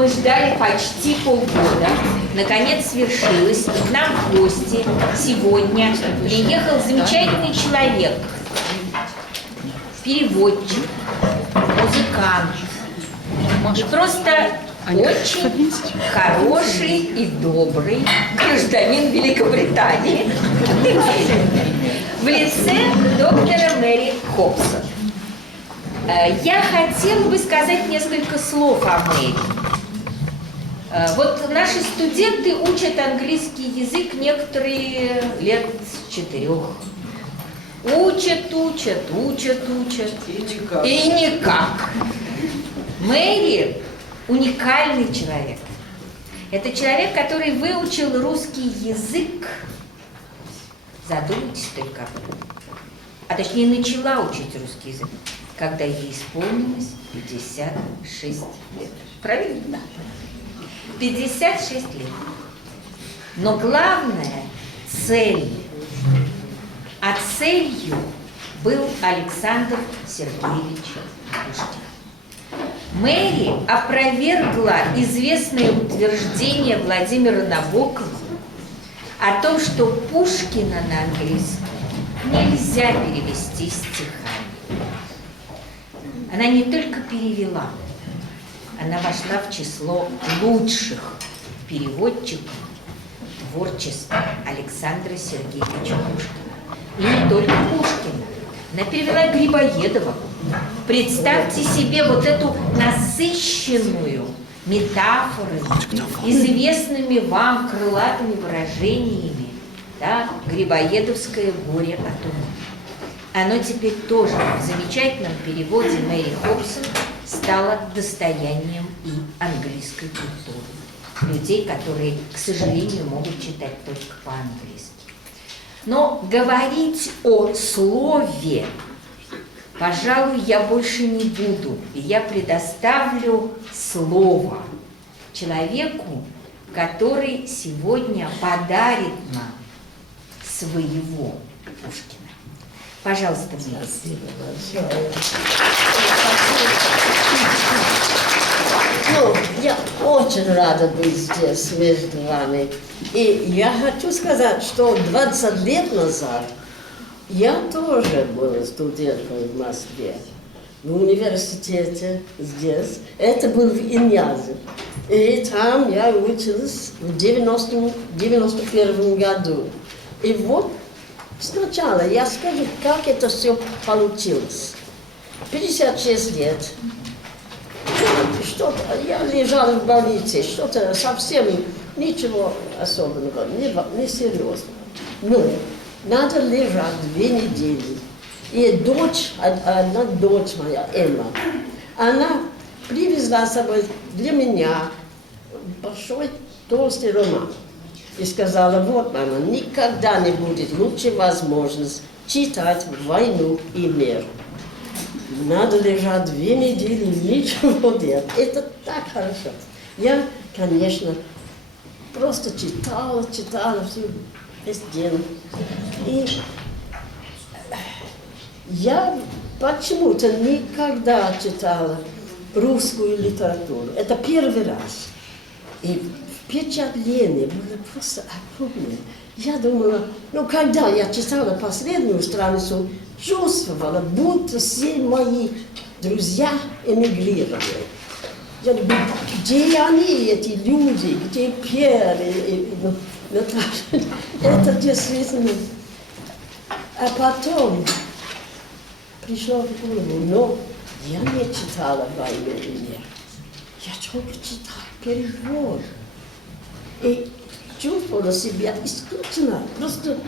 мы ждали почти полгода, наконец свершилось. К нам в гости сегодня приехал замечательный человек, переводчик, музыкант. И просто очень хороший и добрый гражданин Великобритании в лице доктора Мэри Хобсон. Я хотела бы сказать несколько слов о Мэри. Вот наши студенты учат английский язык некоторые лет с 4. Учат. И никак. Мэри уникальный человек. Это человек, который выучил русский язык. Задумайтесь только об этом. А точнее, начала учить русский язык, когда ей исполнилось 56 лет. Правильно? Да. 56 лет. Но главная цель, а целью был Александр Сергеевич Пушкин. Мэри опровергла известное утверждение Владимира Набокова о том, что Пушкина на английском нельзя перевести стихами. Она не только перевела, она вошла в число лучших переводчиков творчества Александра Сергеевича Пушкина. И не только Пушкина. Она перевела Грибоедова. Представьте себе вот эту насыщенную метафорами, известными вам крылатыми выражениями, да, Грибоедовское горе от ума. Оно теперь тоже в замечательном переводе Мэри Хобсон стало достоянием и английской культуры. Людей, которые, к сожалению, могут читать только по-английски. Но говорить о слове, пожалуй, я больше не буду. И я предоставлю слово человеку, который сегодня подарит нам своего Пушкина. Пожалуйста, Мэри. Спасибо большое. Ну, я очень рада быть здесь между вами. И я хочу сказать, что 20 лет назад я тоже была студенткой в Москве, в университете здесь. Это был в Иньязе. И там я училась в 91 году. И вот сначала я скажу, как это все получилось. 56 лет. Что-то, я лежала в больнице, что-то совсем ничего особенного, не серьезного. Но надо лежать 2 недели. И дочь, одна дочь моя, Эмма, она привезла с собой для меня большой толстый роман. И сказала: вот, мама, никогда не будет лучше возможность читать «Войну и мир». Надо лежать 2 недели, ничего делать. Это так хорошо. Я, конечно, просто читала весь день. И я почему-то никогда читала русскую литературу. Это первый раз. И впечатление было просто огромное. Я думала, когда я читала последнюю страницу, чувствовала, будто все мои друзья эмигрировали. Я думаю, где они, эти люди, где Пьер и Наташа? Это действительно. А потом пришло в голову, но я не читала «Войну и мир». Я только читала перевод. И чувствовала себя исключена. Просто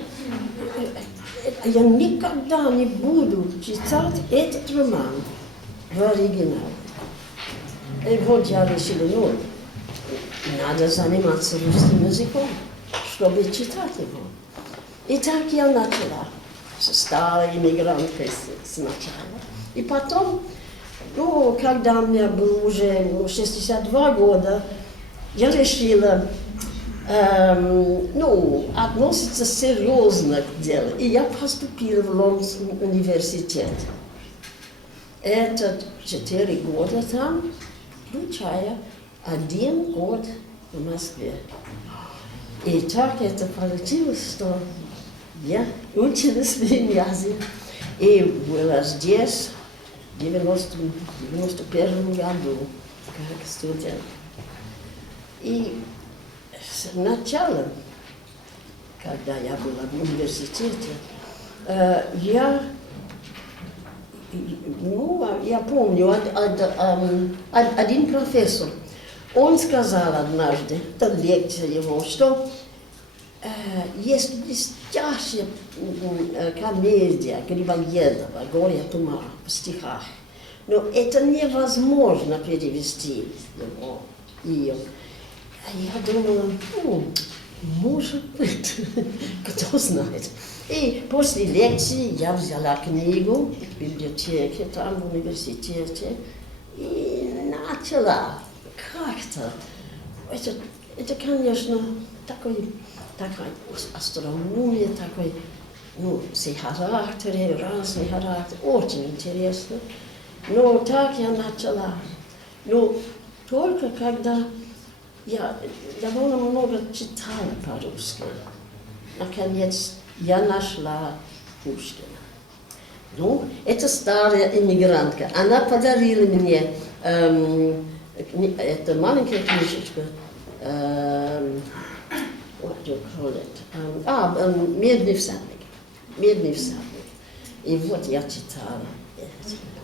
я никогда не буду читать этот роман в оригинале. И вот я решила, надо заниматься русским языком, чтобы читать его. И так я начала. Стала иммигранткой сначала. И потом, когда мне было уже 62 года, я решила относиться серьезно к делу. И я поступила в Лондонский университет. Это 4 года там, включая 1 год в Москве. И так это получилось, что я училась в гимназии и была здесь в 91 году как студент. И сначала, когда я была в университете, я помню, один профессор, он сказал однажды, это лекция его, что есть блестящая комедия Грибоедова «Горе от ума» в стихах, но это невозможно перевести ее. Я думала, может быть, кто знает. И после лекции я взяла книгу в библиотеке, там в университете, и начала как-то. Это конечно, такая астрономия, такой, все характеры, разные характеры, очень интересно. Но так я начала. Но только когда я довольно много читала по-русски, наконец я нашла Пушкина. Это старая иммигрантка. Она подарила мне эту маленькую книжечку. «Медный всадник». «Медный всадник». И вот я читала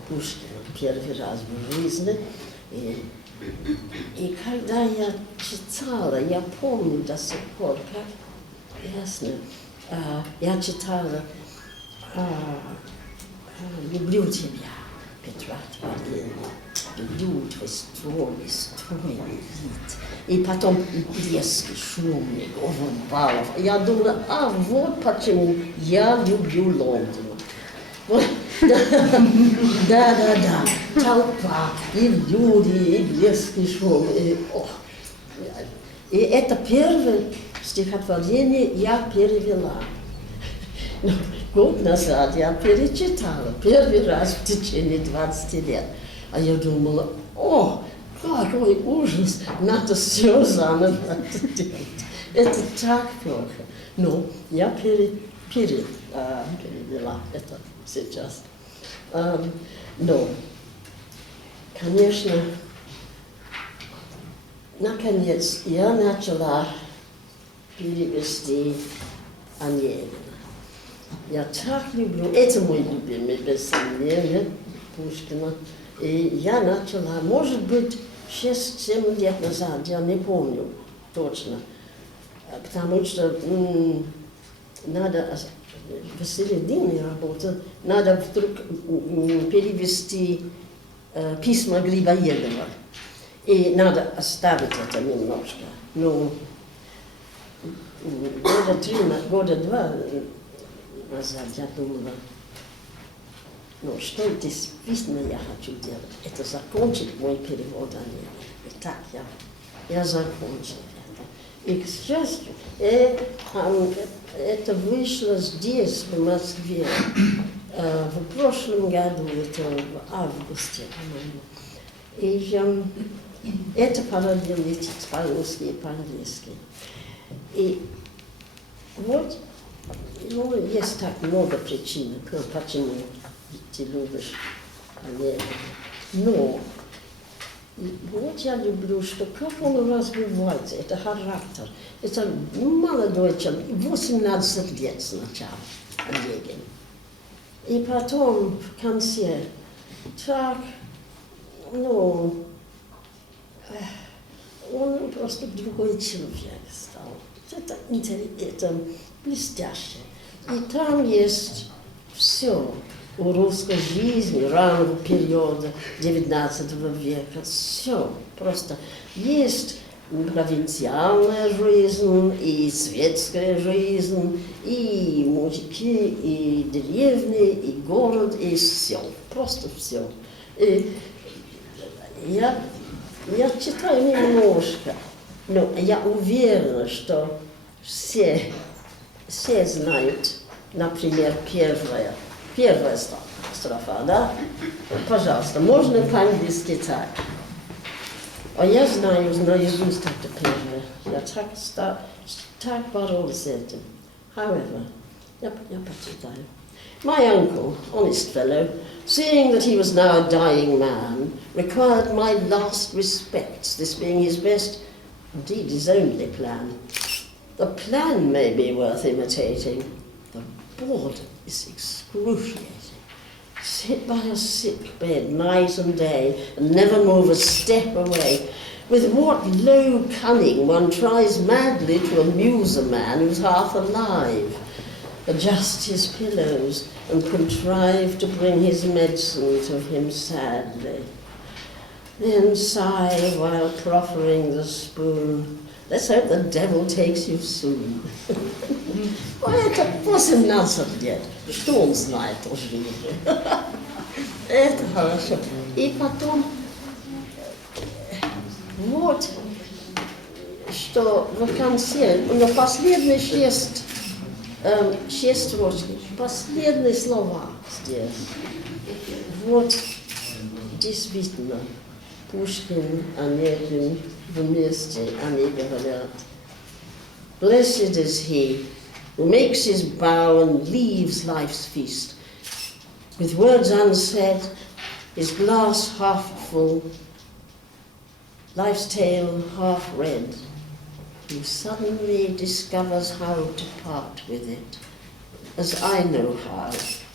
Пушкина первый раз в жизни. И когда я читала, я помню до сих пор, как ясно, я читала «Люблю тебя, Петра Твоего, люблю твой стройный вид». И потом блеск, шумный, город балов. Я думала, вот почему я люблю Лондон. Вот, да, толпа, и люди, и блеск, и шум. И это первое стихотворение я перевела. Год назад я перечитала, первый раз в течение 20 лет. А я думала, какой ужас, надо все заново делать. Это так плохо. Но я перевела это сейчас. Но, конечно, наконец я начала перевести Онегина. Я так люблю, это мой любимый, без сомнения, Пушкина. И я начала, может быть, 6-7 лет назад, я не помню точно, потому что надо, в середине работы, надо вдруг перевести письма Грибоедова. И надо оставить это немножко. Но года 2 назад я думала, что действительно я хочу делать, это закончить мой перевод Онегина. И так я закончила это. И, к счастью, это вышло здесь, в Москве, в прошлом году, это в августе, по-моему. И это параллельно по-русски и по-английски. И вот, есть так много причин, почему ты любишь Онегина. Но вот я люблю, что как он развивается, это характер. Это молодой человек, 18 лет сначала Онегин. И потом в конце так, он просто другой человек стал. Это блестяще. И там есть все у русской жизни, раннего периода XIX века. Все просто. Есть провинциальная жизнь, и светская жизнь, и мужики, и деревни, и город, и все. Просто все. И я читаю немножко, но я уверена, что все знают, например, первая строфа, да? Пожалуйста, можно по-английски так. А я знаю наизусть это первое. Я так боролась с этим. However, я почитаю. My uncle, honest fellow, seeing that he was now a dying man, required my last respects, this being his best, indeed his only plan. The plan may be worth imitating. The boredom is excruciating. Sit by a sick bed night and day, and never move a step away. With what low cunning one tries madly to amuse a man who's half alive. Adjust his pillows and contrive to bring his medicine to him sadly. Then sigh while proffering the spoon. Let's hope the devil takes you soon. Это 18 лет. Что он знает о жизни? Это хорошо. И потом, вот, что в конце, но последние 6 строчки, последние слова здесь. Вот, действительно, Пушкин, Онегин вместе, они говорят: Blessed is he who makes his bow and leaves life's feast, with words unsaid, his glass half full, life's tale half read, who suddenly discovers how to part with it, as I know how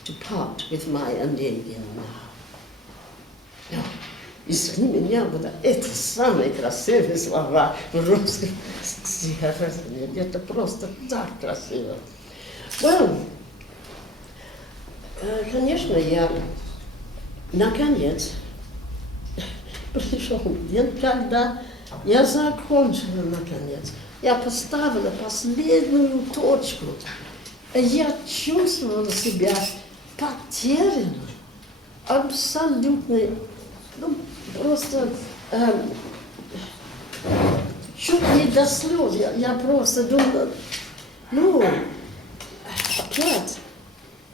to part with my Onegin now. No, извини меня, это самые красивые слова в русском стихотворении. Это просто так красиво. Well, конечно, я наконец пришел день, когда я закончила наконец. Я поставила последнюю точку. Я чувствовала себя потерянной, абсолютно, просто чуть не до слез. Я просто думала, опять,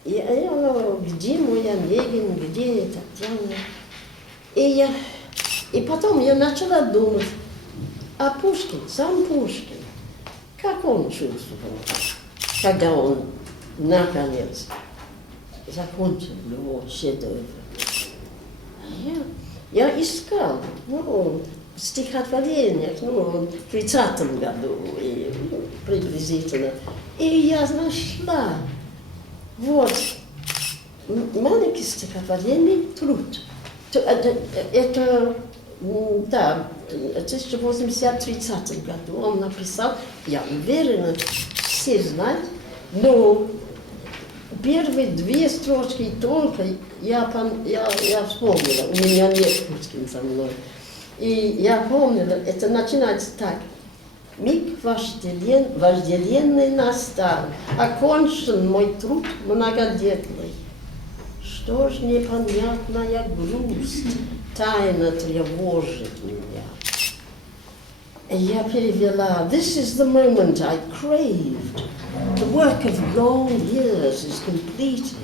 где мой Онегин, где Татьяна? И потом я начала думать, а Пушкин, сам Пушкин, как он чувствовал, когда он, наконец, закончил его шедевр. Я искал, в стихотворениях, в 30-м году, приблизительно, и я нашла, вот, маленький стихотворение «Труд». Это, да, в 1830 году он написал, я уверена, все знают, но первые 2 строчки только я вспомнила, у меня нет Пушкина со мной. И я помнила, это начинается так. Миг вожделенный настал, окончен мой труд многодетный. Что ж непонятная грусть тайно тревожит меня. Я перевела: This is the moment I craved. The work of long years is completed.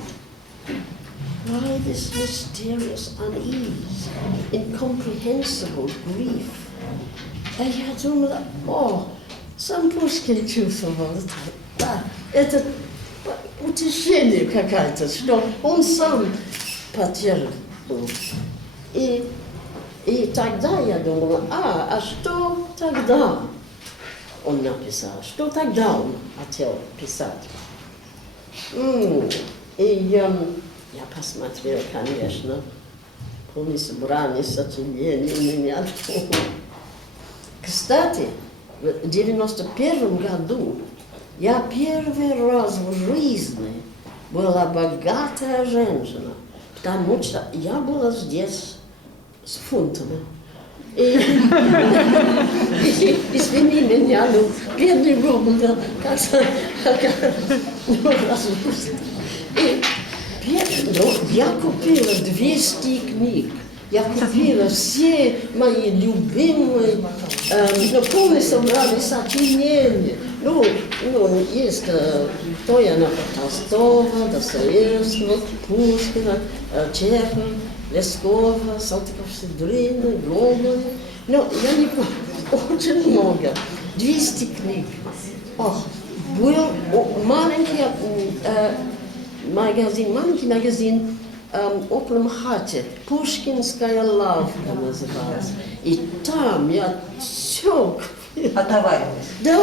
Why this mysterious unease, incomprehensible grief? Я думала, сам Пушкин чувствовал это. Да, это утешение какое-то, что он сам потерял. И тогда я думала, а что тогда он написал, что тогда он хотел писать? И я посмотрела, конечно, полное собрание сочинений у меня. Кстати, в 91 году я первый раз в жизни была богатая женщина, потому что я была здесь с фунтами. Извини меня, бедный Робин, как-то разрушен. Я купила 200 книг. Я купила все мои любимые, полное собрание сочинений. Есть Тояна Толстого, Достоевского, Пушкина, Чехова, Лескова, Салтыкова-Щедрина, Гоголя. Ну, я не помню, очень много, 200 книг. Был маленький магазин около МХАТа, Пушкинская лавка называлась. И там я все... Отоваривалась. Да.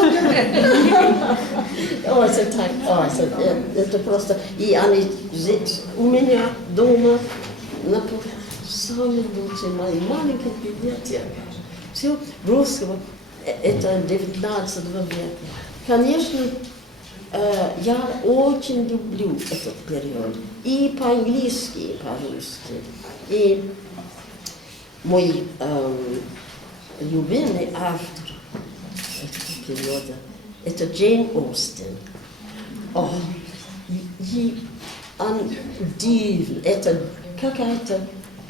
Это просто... И они здесь у меня дома, самые лучшие мои маленькие библиотеки. Все русского, это 19 века. Конечно, я очень люблю этот период. И по-английски, и по-русски. И мой любимый автор этого периода – это Джейн Остин. Это какая-то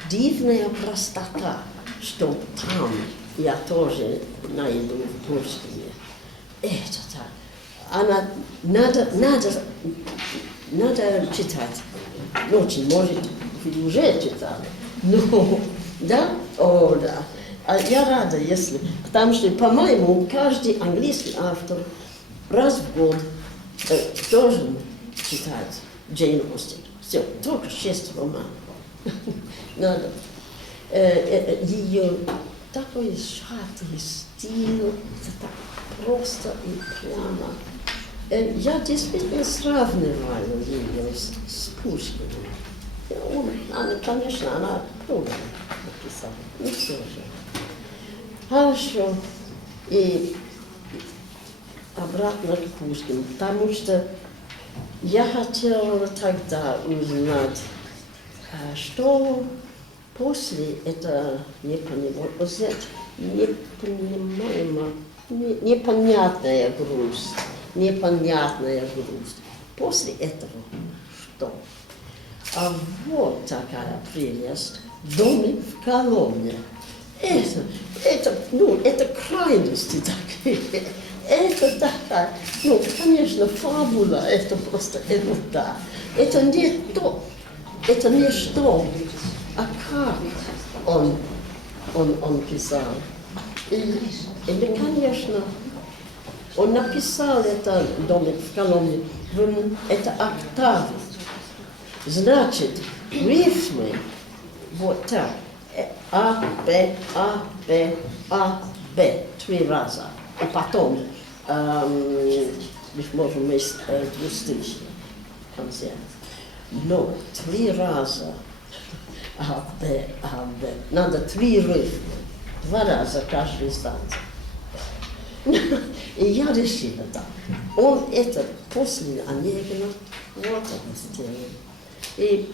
дивная простота, что там я тоже найду в Пушкине. Это так. Она надо читать. Очень, может, вы уже читали. Но, да? О, да. А я рада, если... Потому что, по-моему, каждый английский автор раз в год должен читать Джейн Остин. Все, только 6 романов. Надо. Ее такой сжатый стиль, это так просто и прямо. Я действительно сравниваю ее с Пушкиным. Конечно, она трудно написала, но все же. Хорошо. И обратно к Пушкину, потому что я хотела тогда узнать, что после это непонятная грусть. После этого что? А вот такая прелесть. Домик в колонне. Это крайности такие. Это такая, конечно, фабула, это просто ерунда. Это не то, это не что, а как он писал. И конечно, он написал это «Домик в колонне», это октавы. Значит, рифмы вот так. А, Б, А, Б, А, Б. 3 раза. И потом, мы можем иметь двустишие в конце. Но 3 раза А, Б, А, Б. Надо 3 рифмы. 2 раза каждый станция. И я решила так. Он это после Онегина вот это сделал. И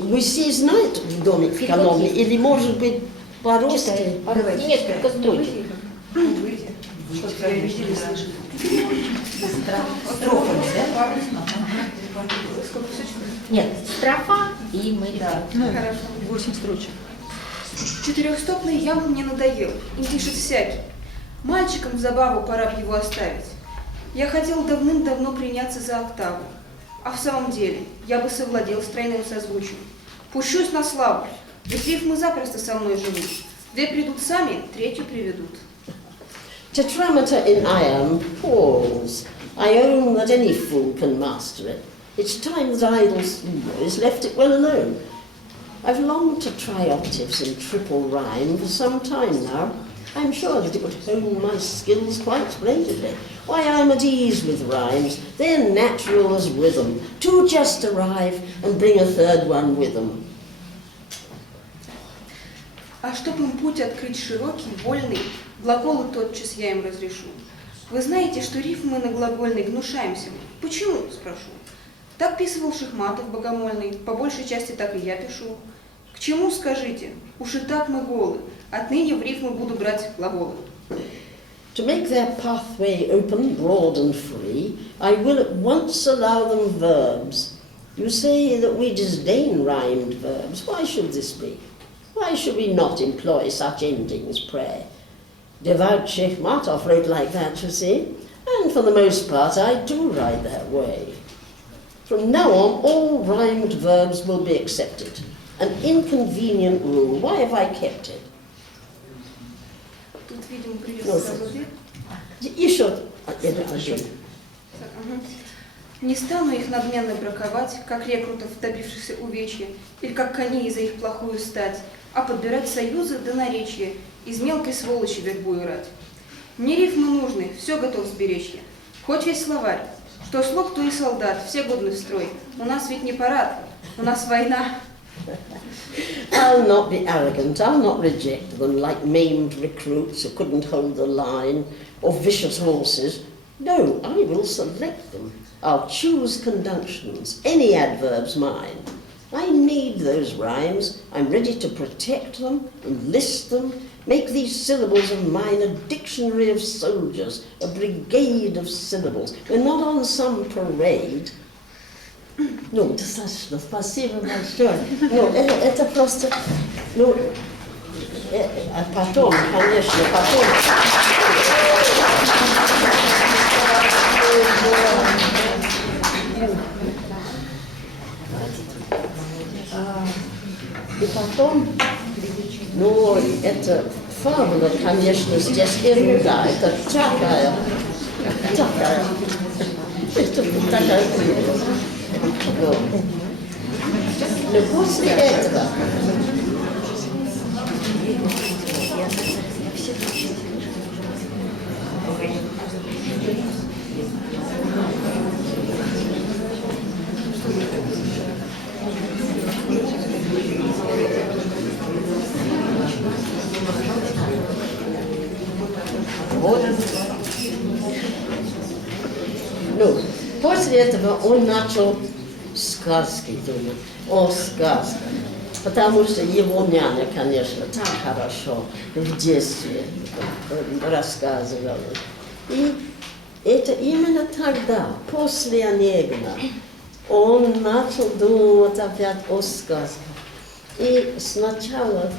вы все знаете «Домик в колонне» или, может быть, по-русски? Несколько строчек. Строфами, да? Нет, строфа и Мэри. Хорошо. 8 строчек. 4-стопный ямб мне надоел, им пишет всякий. Мальчикам в забаву пора б его оставить. Я хотел давным-давно приняться за октаву. А в самом деле, я бы совладел с тройным созвучием. Пущусь на славу, ведь рифмы запросто со мной живут. 2 придут сами, 3-ю приведут. Tetrameter in iamb, pause. I own that any fool can master it. It's time that idle boys left it well alone. I've longed to try octaves in triple rhyme for some time now. I'm sure that it would hone my skills quite splendidly. Why, I'm at ease with rhymes. They're natural as rhythm. 2 just arrive and bring a 3rd one with them. А чтоб им путь открыть широкий, вольный, глаголы тотчас я им разрешу. Вы знаете, что рифмы на глагольный гнушаемся мы. Почему, спрошу? Так писывал Шахматов богомольный, по большей части так и я пишу. К чему, скажите? Уж и так мы голы. Отныне в рифмы буду брать глаголы. To make their pathway open, broad and free, I will at once allow them verbs. You say that we disdain rhymed verbs. Why should this be? Why should we not employ such endings, pray? Devout Shachmatov wrote like that, you see, and for the most part I do write that way. From now on, all rhymed verbs will be accepted. An inconvenient rule. Why have I kept it? Тут, видимо, No, придется сразу две. You should. Так, ага. Не стану их надменно браковать, как рекрутов, добившихся увечья, или как коней за их плохую стать, а подбирать союзы до наречия, из мелкой сволочи вербую рать. Мне рифмы нужны, все готов сберечь я. Хоть весь словарь, что слуг, то и солдат, все годны в строй. У нас ведь не парад, у нас война. I'll not be arrogant. I'll not reject them like maimed recruits who couldn't hold the line, or vicious horses. No, I will select them. I'll choose conjunctions, any adverbs mine. I need those rhymes. I'm ready to protect them, enlist them, make these syllables of mine a dictionary of soldiers, a brigade of syllables. We're not on some parade. Ну, достаточно, спасибо большое. Ну, это просто, ну, а потом, конечно, потом. И потом, ну, это фабула, конечно, здесь ерунда, это такая, это такая прелесть. Но после этого ну, после этого он начал сказки думать, о сказках, потому что его няня, конечно, так хорошо в детстве рассказывала. И это именно тогда, после Онегина, он начал думать опять о сказках. И сначала,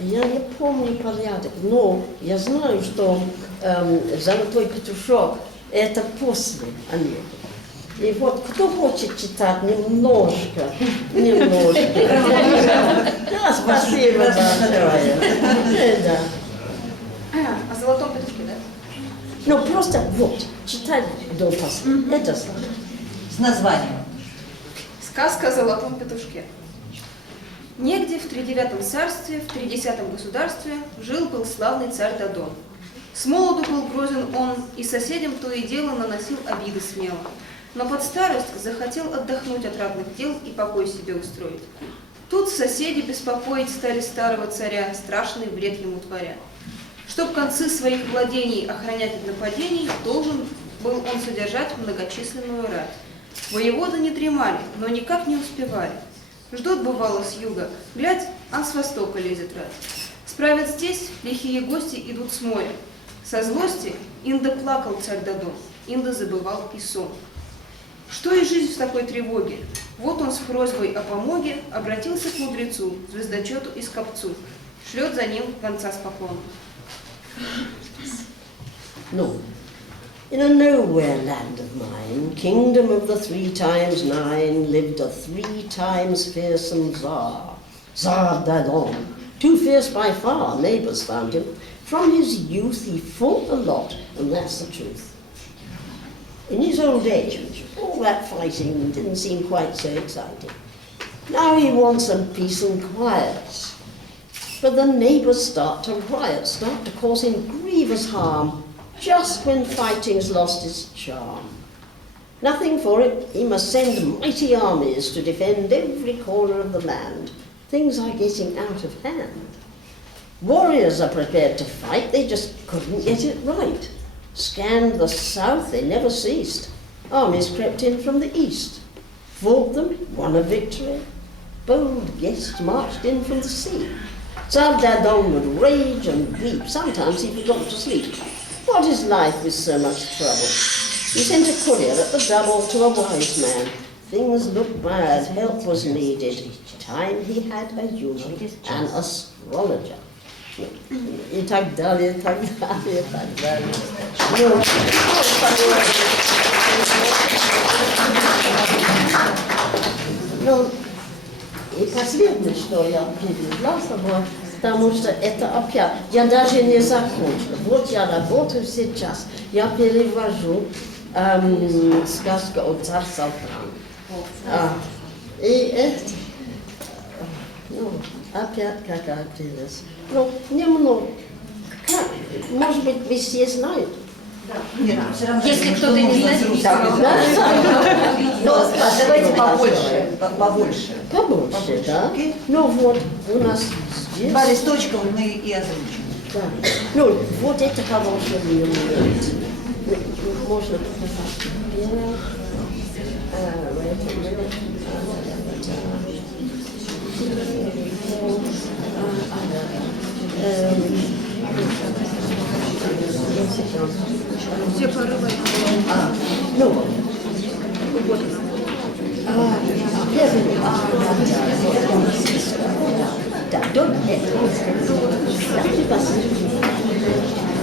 я не помню порядок, но я знаю, что «Золотой петушок» — это после Онегина. И вот кто хочет читать немножко. Да, спасибо большое. Да. О золотом петушке, да? Ну просто вот, читай до последнего. Это сложно. С названием. Сказка о золотом петушке. Негде в тридевятом царстве, в 30-м государстве жил-был славный царь Дадон. С молоду был грозен он, и соседям то и дело наносил обиды смело. Но под старость захотел отдохнуть от ратных дел и покой себе устроить. Тут соседи беспокоить стали старого царя, страшный вред ему творя. Чтоб концы своих владений охранять от нападений, должен был он содержать многочисленную рать. Воеводы не дремали, но никак не успевали. Ждут, бывало, с юга, глядь, а с востока лезет рать. Справят здесь, лихие гости идут с моря. Со злости инда плакал царь Дадон, инда забывал и сон. Что и жизнь в такой тревоге? Вот он с просьбой о помоге обратился к мудрецу, звездочету и скопцу. Шлет за ним гонца с поклоном. No. In a nowhere land of mine, kingdom of the 3 times 9, lived a 3 times fearsome Tsar, Tsar Dadon. Too fierce by far, neighbours found him. From his youth he fought a lot, and that's the truth. In his old age, all that fighting didn't seem quite so exciting. Now he wants some peace and quiet. But the neighbours start to riot, start to cause him grievous harm, just when fighting's lost its charm. Nothing for it, he must send mighty armies to defend every corner of the land. Things are getting out of hand. Warriors are prepared to fight, they just couldn't get it right. Scanned the south, they never ceased. Armies crept in from the east. Fought them, won a victory. Bold guests marched in from the sea. Tsar Dadon would rage and weep. Sometimes he forgot to sleep. What is life with so much trouble? He sent a courier at the double to a wise man. Things looked bad, help was needed. Time he had a eunuch, an astrologer. И так далее, и так далее, и так далее. Ну, И последнее, что я привезла с собой, потому что это опять, я даже не закончила. Вот я работаю сейчас, я перевожу сказку о царь Салтан. И это, ну, опять какая прелесть. Ну, немного, как, может быть, вы все знаете. Нет, все равно. Если кто-то не знает, Ну, давайте побольше. Побольше. Побольше, да? Ну вот, у нас здесь... Два листочка мы и озвучим. Да. Ну, вот это хорошее момент. Можно показать. Все порывы. Ну вот. Да, только это.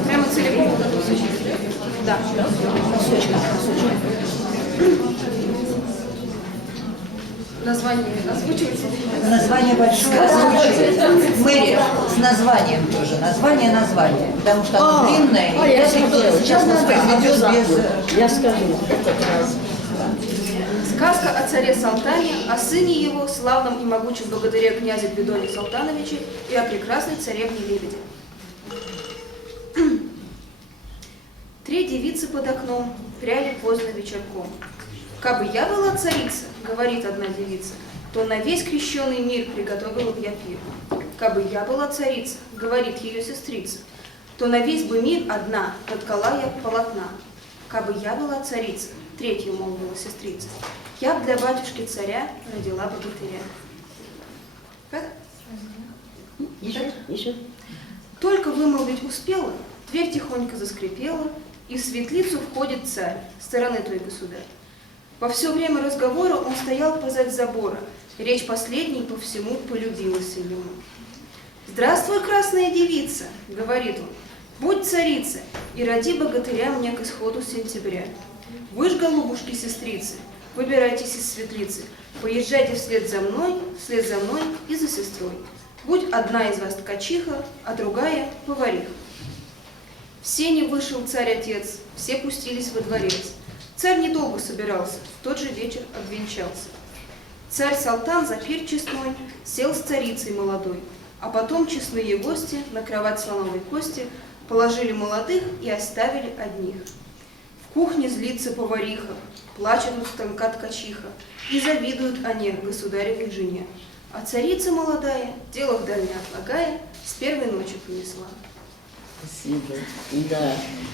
Прямо целиком вот эту кусочек. Да. Название озвучивается? Название большое озвучивается. Мэри с названием тоже. Название. Потому что оно длинное. И я если кто-то сейчас нас произведет без... Я скажу, этот раз. Сказка о царе Салтане, о сыне его, славном и могучем богатыре князе Гвидоне Салтановиче и о прекрасной царевне Лебеде. 3 девицы под окном пряли поздно вечерком. «Кабы я была царица, — говорит одна девица, — то на весь крещеный мир приготовила бы я пир. Кабы я была царица, — говорит ее сестрица, — то на весь бы мир одна наткала я полотна. Кабы я была царица, — третью молвила сестрица, — я б для батюшки царя родила бы богатыря». Как? Еще. Только вымолвить успела, дверь тихонько заскрипела, и в светлицу входит царь, стороны той государь. Во все время разговора он стоял позади забора, речь последней по всему полюбилась ему. «Здравствуй, красная девица, — говорит он, — будь царица и роди богатыря мне к исходу сентября. Вы ж, голубушки, сестрицы, выбирайтесь из светлицы, поезжайте вслед за мной и за сестрой. Будь одна из вас ткачиха, а другая — повариха». В сени вышел царь-отец, все пустились во дворец. Царь недолго собирался, в тот же вечер обвенчался. Царь Салтан за пир честной сел с царицей молодой, а потом честные гости на кровать слоновой кости положили молодых и оставили одних. В кухне злится повариха, плачет у станка ткачиха, и завидуют они государевой жене. А царица молодая, дело вдаль не отлагая, с первой ночи понесла. Спасибо.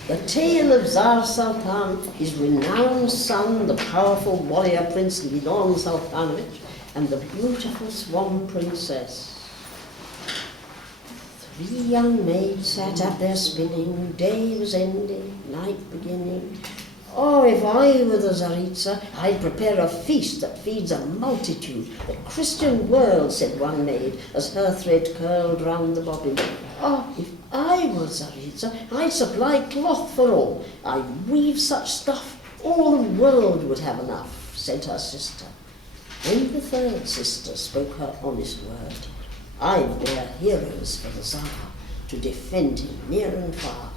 The tale of Tsar Sultan, his renowned son, the powerful warrior prince Gvidon Sultanovich, and the beautiful swan princess. 3 young maids sat at their spinning, day was ending, night beginning. Oh, if I were the Tsaritsa, I'd prepare a feast that feeds a multitude. The Christian world, said one maid, as her thread curled round the bobbin. Oh, if I were Tsaritsa, I'd supply cloth for all. I'd weave such stuff, all the world would have enough, said her sister. Then the third sister spoke her honest word. I'd bear heroes for the Tsar, to defend him near and far.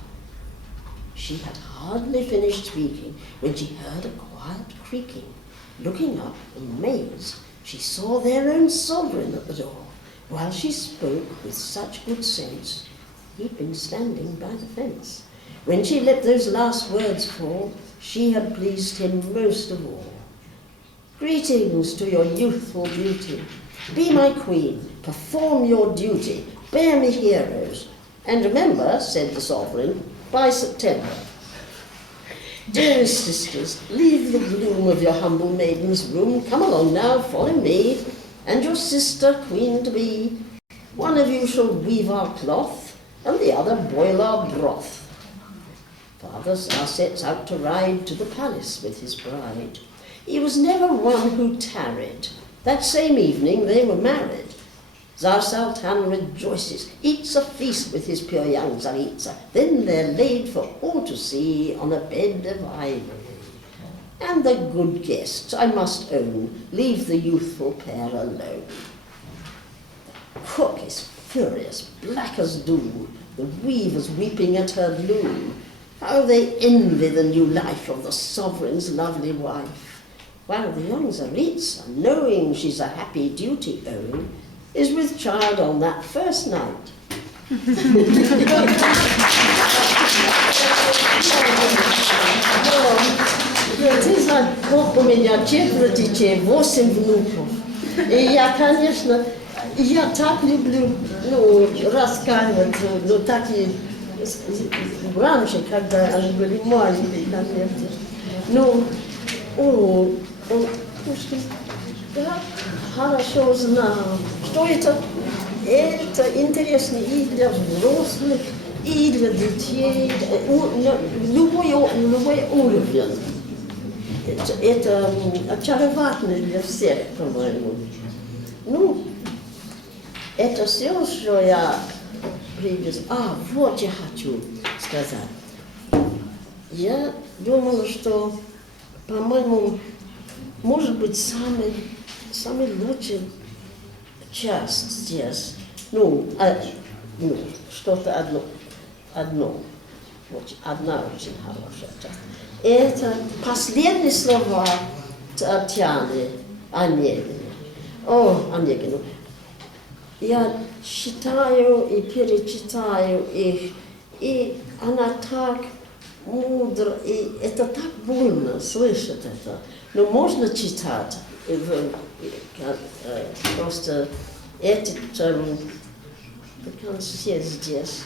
She had hardly finished speaking when she heard a quiet creaking. Looking up, amazed, she saw their own sovereign at the door. While she spoke with such good sense, he'd been standing by the fence. When she let those last words fall, she had pleased him most of all. Greetings to your youthful beauty. Be my queen, perform your duty, bear me heroes. And remember, said the sovereign, by September. Dearest sisters, leave the gloom of your humble maiden's room. Come along now, follow me, and your sister queen to be. One of you shall weave our cloth, and the other boil our broth. Father Tsar sets out to ride to the palace with his bride. He was never one who tarried. That same evening they were married. Tsar Sultan rejoices, eats a feast with his pure young Tsaritsa. Then they're laid for all to see on a bed of ivory. And the good guests, I must own, leave the youthful pair alone. cook is furious, black as doom, the weavers weeping at her loom. How they envy the new life of the sovereign's lovely wife, while the young Tsaritsa, knowing she's a happy duty owing, is with child on that first night. Ты знаешь, у меня 4 детей, 8 внуков. И я, конечно, я так люблю, рассказывать, так и раньше, когда они были маленькие, конечно. Я хорошо знал, что это интересно и для взрослых, и для детей, любой уровень. Это очаровательно для всех, по-моему. Это все, что я привез. Вот я хочу сказать. Я думала, что, по-моему, может быть, самый лучший час здесь. Что-то одно. Одна очень хорошая часть. Это последние слова Татьяны Онегиной. Онегину. Я читаю и перечитаю их, и она так мудро, и это так больно слышать это. Но можно читать, просто этот все здесь.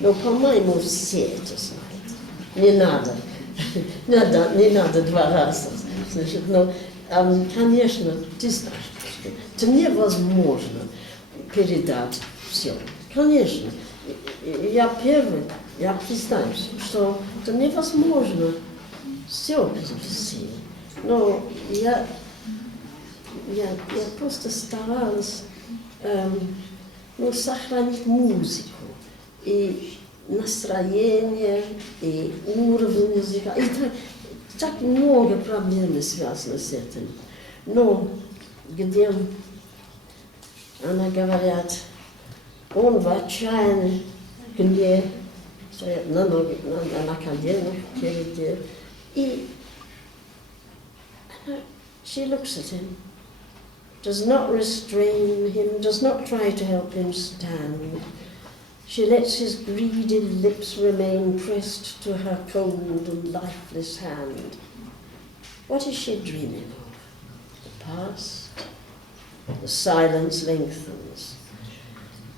Но, по-моему, все это знают. Не надо 2 раза слышать. Но, конечно, ты знаешь, что это невозможно передать все. Конечно, я признаюсь, что это невозможно все перевести. Но я просто старалась сохранить музыку и настроение, и уровень языка. И так много проблем связано с этим. Но где она говорят, он в отчаянии, где стоят на коленях перед, и she looks at him, does not restrain him, does not try to help him stand. She lets his greedy lips remain pressed to her cold and lifeless hand. What is she dreaming of? The past? The silence lengthens.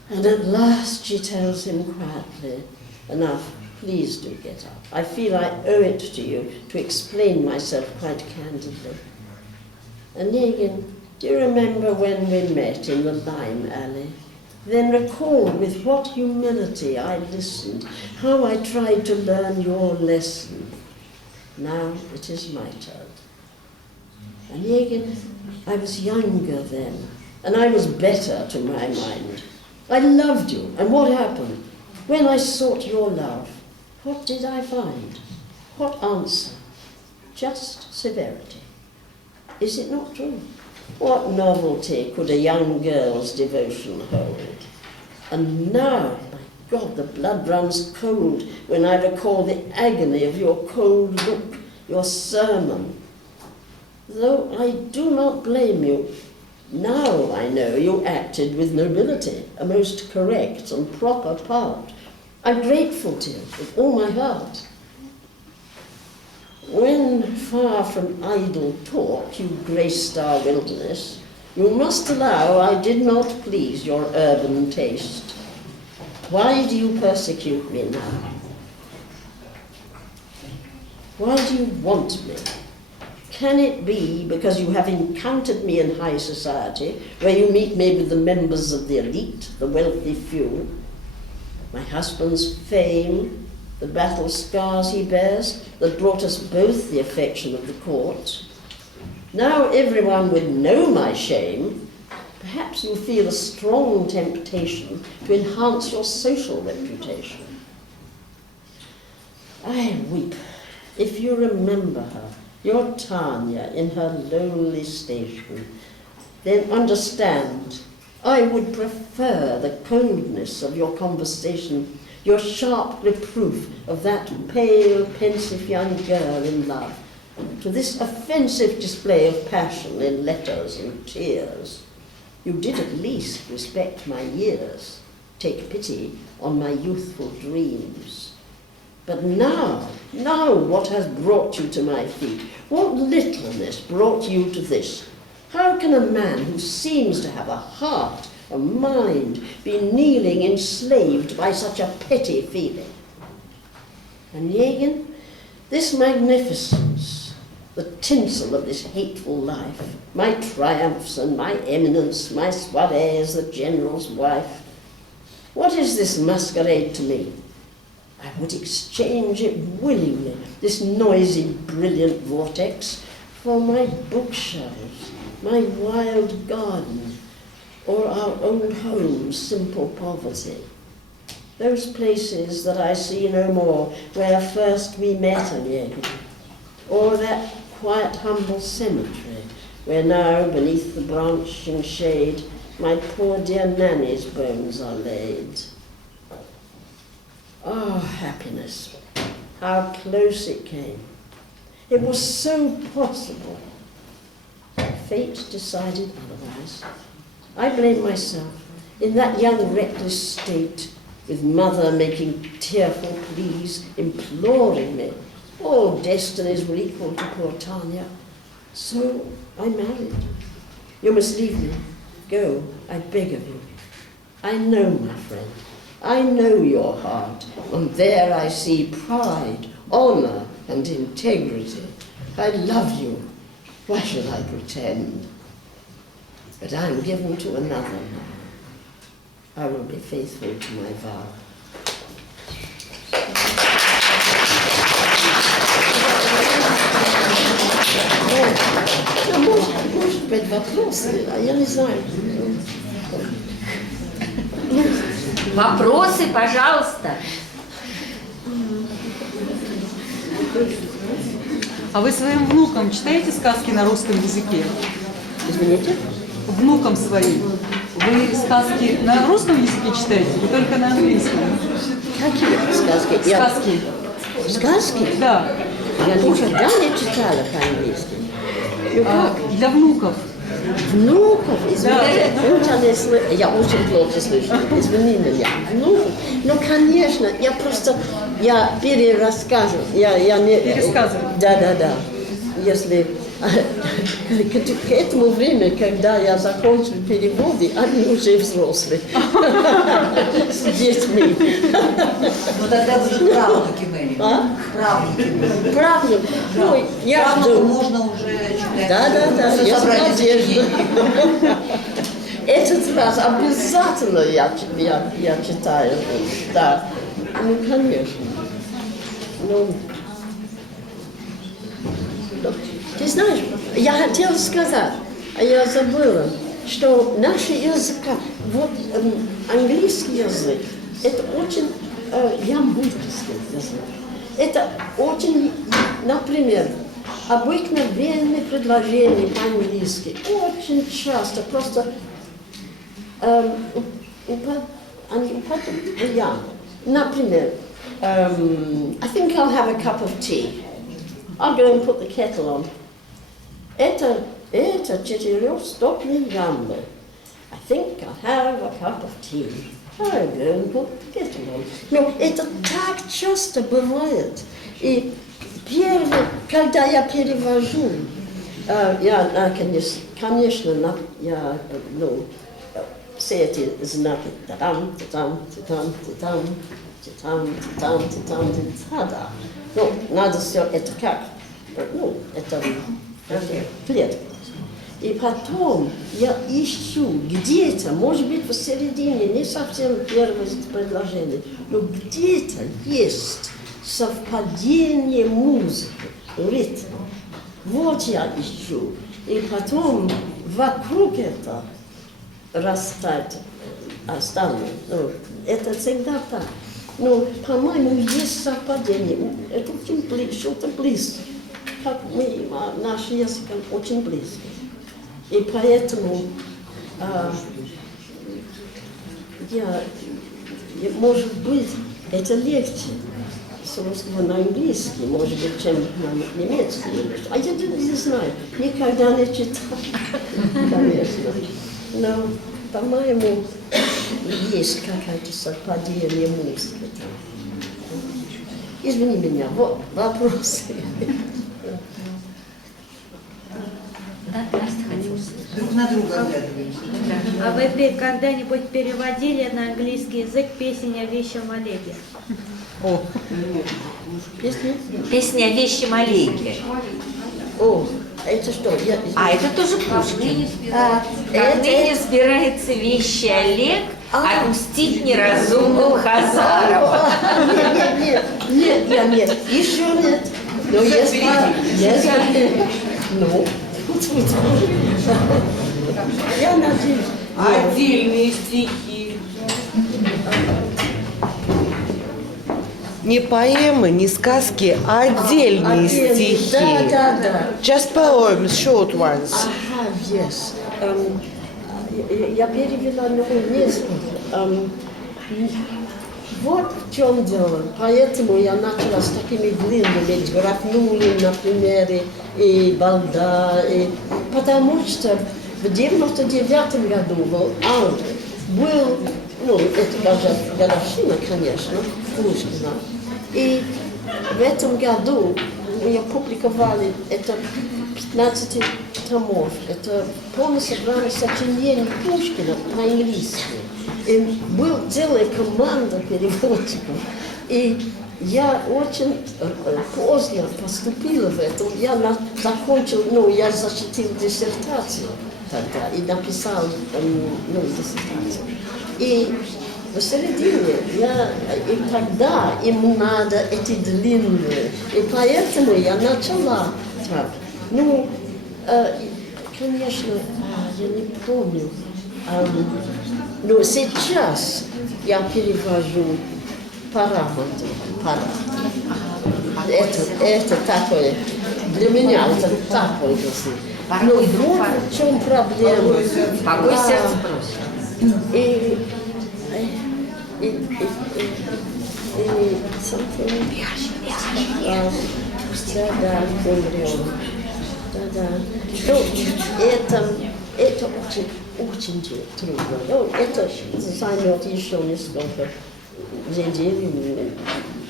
And at last she tells him quietly, enough, please do get up. I feel I owe it to you to explain myself quite candidly. Onegin, do you remember when we met in the lime alley? Then recall with what humility I listened, how I tried to learn your lesson. Now it is my turn. Onegin, I was younger then, and I was better to my mind. I loved you, and what happened? When I sought your love, what did I find? What answer? Just severity. Is it not true? What novelty could a young girl's devotion hold? And now, my God, the blood runs cold when I recall the agony of your cold look, your sermon. Though I do not blame you, now I know you acted with nobility, a most correct and proper part. I'm grateful to you with all my heart. When far from idle talk you graced our wilderness, you must allow I did not please your urban taste. Why do you persecute me now? Why do you want me? Can it be because you have encountered me in high society, where you meet me with the members of the elite, the wealthy few? My husband's fame, the battle scars he bears that brought us both the affection of the court. Now everyone would know my shame. Perhaps you'll feel a strong temptation to enhance your social reputation. I weep if you remember her, your Tanya in her lowly station. Then understand, I would prefer the coldness of your conversation, your sharp reproof of that pale, pensive young girl in love, to this offensive display of passion in letters and tears. You did at least respect my years, take pity on my youthful dreams. But now what has brought you to my feet? What littleness brought you to this? How can a man who seems to have a heart, a mind, be kneeling enslaved by such a petty feeling? And Jägen, this magnificence, the tinsel of this hateful life, my triumphs and my eminence, my soiree as the general's wife, what is this masquerade to me? I would exchange it willingly, this noisy, brilliant vortex, for my bookshelves, my wild garden, or our old home's simple poverty. Those places that I see no more, where first we met, Jägen, or that quiet, humble cemetery, where now, beneath the branching shade, my poor dear Nanny's bones are laid. Oh, happiness, how close it came. It was so possible. Fate decided otherwise. I blame myself. In that young reckless state, with mother making tearful pleas, imploring me, all destinies were equal to poor Tanya. So I married. You must leave me. Go, I beg of you. I know, my friend, I know your heart, and there I see pride, honor, and integrity. I love you. Why should I pretend? But I am given to another now. I will be faithful to my vow. Может быть, вопросы? Я не знаю. Вопросы, пожалуйста. А вы своим внукам читаете сказки на русском языке? Извините? Внукам своим. Вы сказки на русском языке читаете или только на английском? Какие сказки? Сказки. Сказки? Да. Я никогда не читала по-английски. Ну как? Для внуков. Внуков, извините, я очень плохо слышу, извини меня, внуков, ну, конечно, я перерассказываю, я не... Пересказываю. Да, если к этому времени, когда я закончил переводы, они уже взрослые, с детьми. Ну тогда будут правнуки, Мэри. А? Правнуки. Правнук, ну, я жду. Правнуку можно уже читать. Да, Всё я собрание надежду. сочинений. Этот раз обязательно я читаю, да. Ну, конечно. Ну, ты знаешь, я хотела сказать, а я забыла, что наши языка, вот английский язык, это очень ямбурский язык. Это очень, например, обыкновенные предложения по-английски. Очень часто просто они упадут. Например, I think I'll have a cup of tea. I'll go and put the kettle on. Это 4-стопный ямбы. I think I'll have a cup of tea. I'll go and put the kettle on. Но это так часто бывает. И первое, когда я перевожу, я, конечно, все эти знаки, ну, надо все это как, ну, это клетка. И потом я ищу где-то, может быть, посередине, не совсем первое предложение, но где-то есть совпадение музыки, ритма. Вот я ищу. И потом вокруг этого растать остальное. Ну, это всегда так. Но, по-моему, есть совпадение. Это очень что-то близко. Как мы, наш язык очень близко. И поэтому может быть, это легче с русского на английский, может быть, чем на немецкий. А я не знаю, никогда не читал, конечно. Но, по-моему, есть какое-то совпадение музыки. Извини меня, вот вопросы. Да, Настя хотела. Друг на друга оглядываемся. А вы когда-нибудь переводили на английский язык песнь о вещем Олеге? О, Песни? Песня о вещем Олеге. О, это что? А это тоже Пушкин. А, Как ныне собирается вещи Олег отпустить неразумным Хазарова. Нет, еще нет. Но если... Ну, я надеюсь. Отдельные стихи. Не поэмы, не сказки, а отдельные стихи. Да. Just poems, short ones. Ага, yes. Я перевела несколько. Вот в чем дело. Поэтому я начала с такими длинными, Графнули, например, и Балда. Потому что в 99-м году в Англии был, ну, это годовщина, конечно, Пушкина. И в этом году мы опубликовали это 15 томов. Это полное собрание сочинений Пушкина по-английски. И была целая команда переводчиков. И я очень поздно поступила в это. Я закончила, я защитила диссертацию тогда и написала диссертацию. И в середине и тогда им надо эти длинные. И поэтому я начала так. Конечно, я не помню. Но сейчас я перевожу параметры. Это такое, для меня это такое язык. Но вот в чем проблема. Покой сердце просит. И да, умрем. Да. Это очень трудно. Это займет еще несколько недель,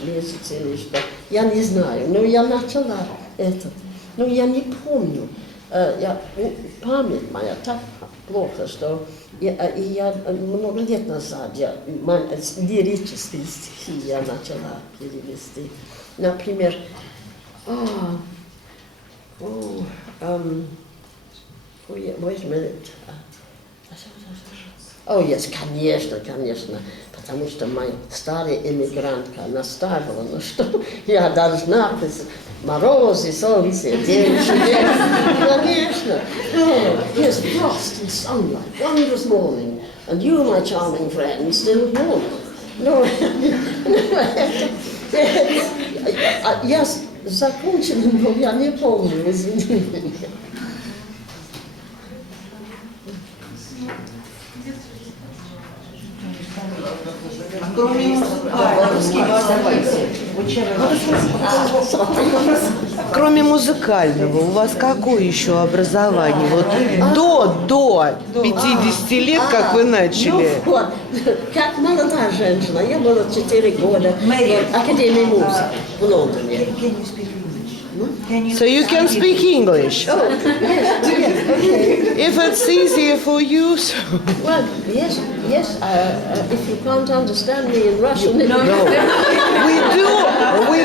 месяцев или что. Я не знаю, но я начала это. Но я не помню. Память моя так плохо, что я много лет назад лирические стихи я начала перевести. Например, wait a minute. Конечно, потому что моя старая эмигрантка настаивала, что я должна писать морозы, солнце, день чудес. Конечно. Yes, frost and sunlight, wondrous morning, and you, my charming friend, still warm. Я закончила, но я не помню, извини меня. Кроме музыкального, у вас какое еще образование? Вот до 50 лет, как вы начали? Вот, как молодая женщина, я была 4 года в Академии музыки в Лондоне. So you can speak English. Oh, yes, okay. If it's easier for you, so... Well, yes, if you can't understand me in Russian... No. We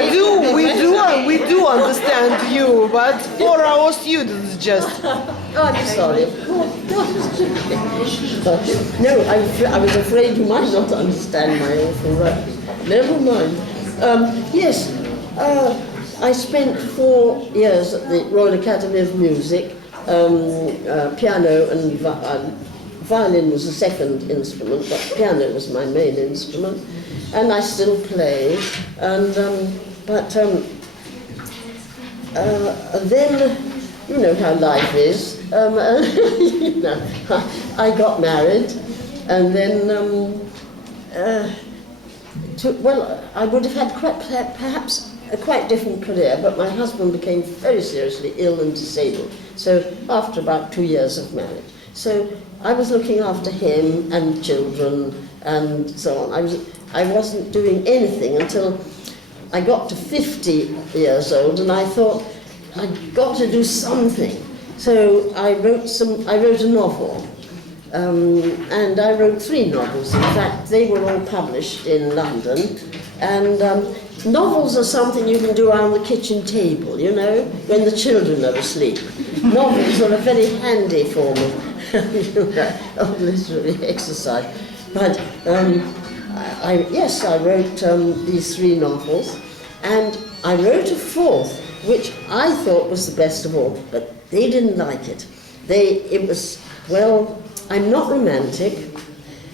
do understand you, but for our students just... Oh, I'm sorry. No, I was afraid you might not understand my awful Russian. Never mind. Yes, I spent 4 years at the Royal Academy of Music, piano and violin was the second instrument, but piano was my main instrument, and I still play. And then, you know how life is. You know, I got married, and then I would have had perhaps a quite different career, but my husband became very seriously ill and disabled. So after about 2 years of marriage, so I was looking after him and children and so on. I wasn't doing anything until I got to 50 years old, and I thought I'd got to do something. So I wrote a novel, and I wrote 3 novels. In fact, they were all published in London, and novels are something you can do around the kitchen table, you know, when the children are asleep. Novels are a very handy form of literary exercise. But I wrote these 3 novels, and I wrote a 4th, which I thought was the best of all, but they didn't like it. It was, well, I'm not romantic,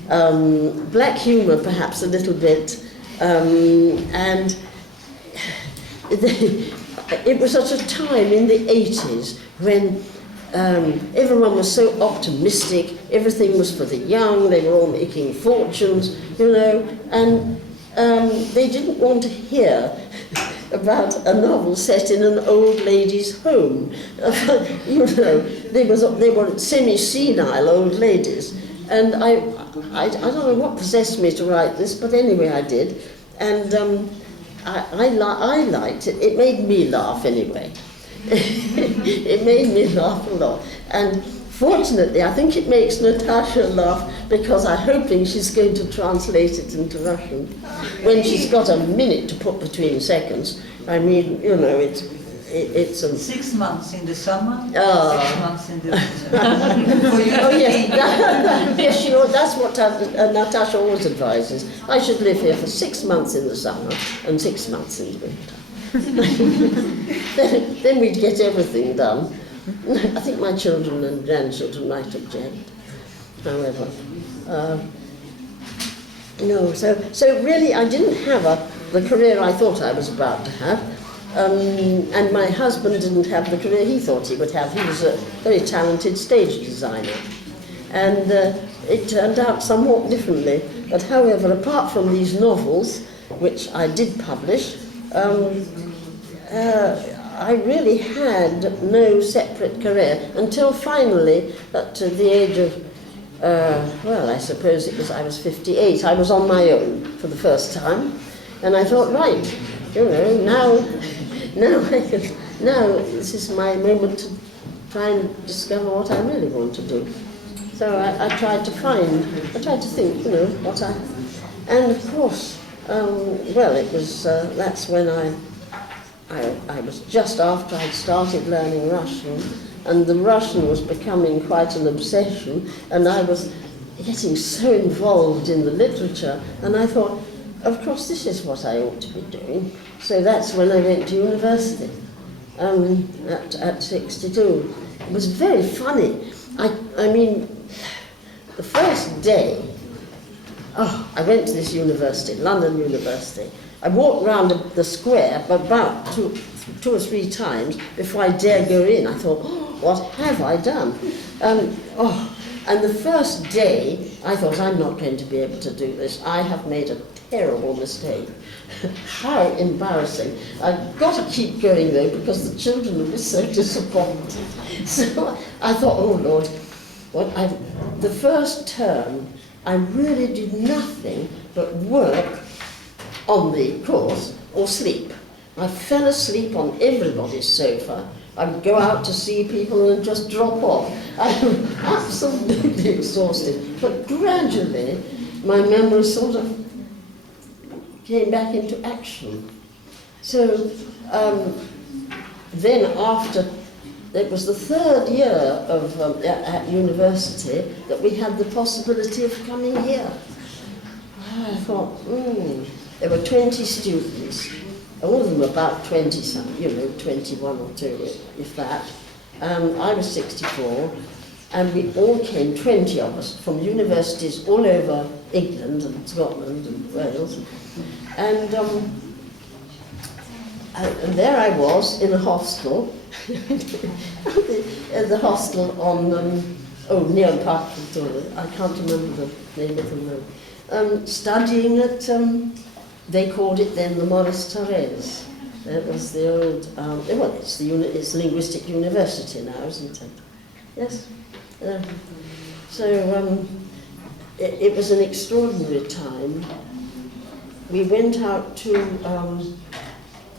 black humour perhaps a little bit, and it was at a time in the 80s when everyone was so optimistic, everything was for the young, they were all making fortunes, you know, and they didn't want to hear about a novel set in an old lady's home. You know, they were semi-senile old ladies. And I don't know what possessed me to write this, but anyway I did. And I liked it. It made me laugh anyway. It made me laugh a lot. And fortunately, I think it makes Natasha laugh because I'm hoping she's going to translate it into Russian when she's got a minute to put between seconds. I mean, you know, it's 6 months in the summer, Oh. 6 months in the winter. Oh yes, yes, that's what Natasha always advises. I should live here for 6 months in the summer and 6 months in the winter. then we'd get everything done. I think my children and grandchildren might object, however. No, so really I didn't have the career I thought I was about to have. And my husband didn't have the career he thought he would have. He was a very talented stage designer. And it turned out somewhat differently. But however, apart from these novels, which I did publish, I really had no separate career until finally, at the age of, I suppose I was 58, I was on my own for the first time. And I thought, right, you know, now this is my moment to try and discover what I really want to do. So I tried to think, you know, and of course, it was, that's when I was just after I'd started learning Russian, and the Russian was becoming quite an obsession, and I was getting so involved in the literature, and I thought, of course, this is what I ought to be doing. So that's when I went to university, at 62. It was very funny. I mean, the first day, I went to this university, London University. I walked round the square about two or three times before I dared go in. I thought, what have I done? And the first day, I thought, I'm not going to be able to do this. I have made a terrible mistake. How embarrassing. I've got to keep going though, because the children will be so disappointed. So I thought, oh Lord, the first term, I really did nothing but work on the course or sleep. I fell asleep on everybody's sofa. I would go out to see people and just drop off. I was absolutely exhausted. But gradually, my memory sort of came back into action. So then after, it was the 3rd year of at university that we had the possibility of coming here. I thought, there were 20 students, all of them about 20-some, 21 or 2, if that. I was 64, and we all came, 20 of us, from universities all over England and Scotland and Wales. And there I was in a hostel, the hostel on, near Parkville, I can't remember the name of the room, studying at, they called it then the Maurice Thorez. It was the old, it's Linguistic University now, isn't it? Yes. It was an extraordinary time. We went out to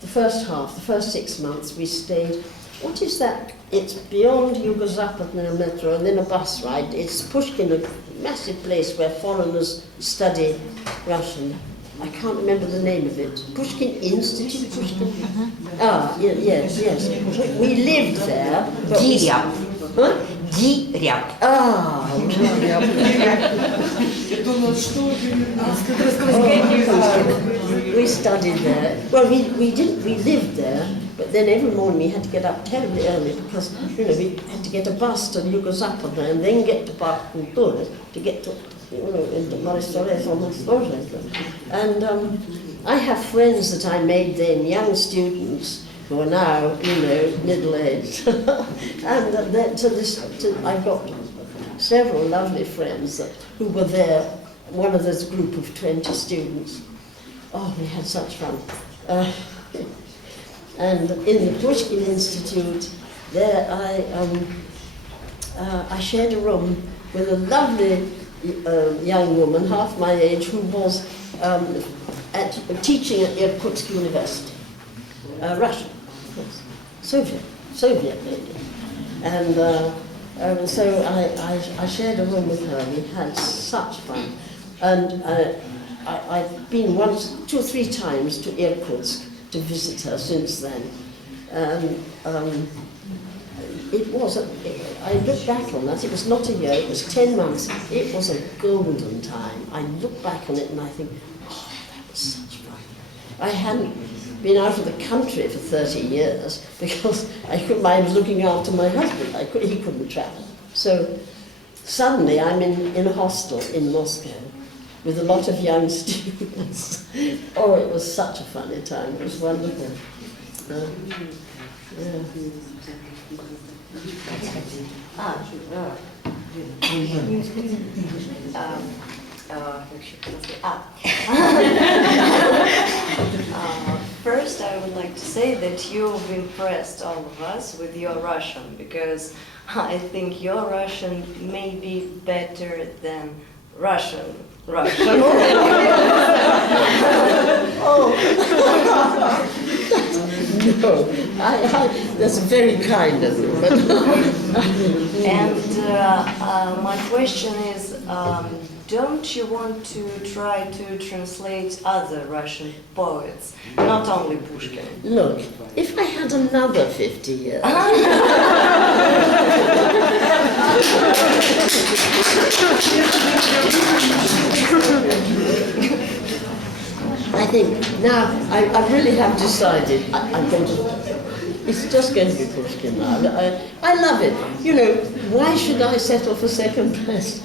the first 6 months we stayed. What is that? It's beyond Yugo-Zapotnaya metro and then a bus ride. It's Pushkin, a massive place where foreigners study Russian. I can't remember the name of it. Pushkin Institute? Pushkin? Yes. We lived there. Диряб. Huh? Диряб. We studied there. Well, we lived there, but then every morning we had to get up terribly early because, we had to get a bus to Yugo-Zapotnaya and then get to Park Kultura to get to, into Maurice Thorez on the Storge. And I have friends that I made then, young students, who are now, middle-aged. And I've got several lovely friends who were there, one of this group of 20 students. Oh, we had such fun. And in the Pushkin Institute, there I shared a room with a lovely young woman, half my age, who was teaching at Irkutsk University. Russian, yes. Soviet lady. And so I shared a room with her. We had such fun. And I've been 2 or 3 times to Irkutsk to visit her since then. I look back on that, it was not a year, it was 10 months. It was a golden time. I look back on it and I think, oh, that was such fun. I hadn't been out of the country for 30 years because I was looking after my husband. He couldn't travel. So suddenly I'm in a hostel in Moscow with a lot of young students. Oh, it was such a funny time. It was wonderful. First, I would like to say that you've impressed all of us with your Russian, because I think your Russian may be better than Russian. Oh, no, that's very kind of you. But And my question is, don't you want to try to translate other Russian poets, not only Pushkin? Look, if I had another 50 years... I think now I really have decided I'm going to... It's just going to be Pushkin now. I love it. Why should I settle for second best?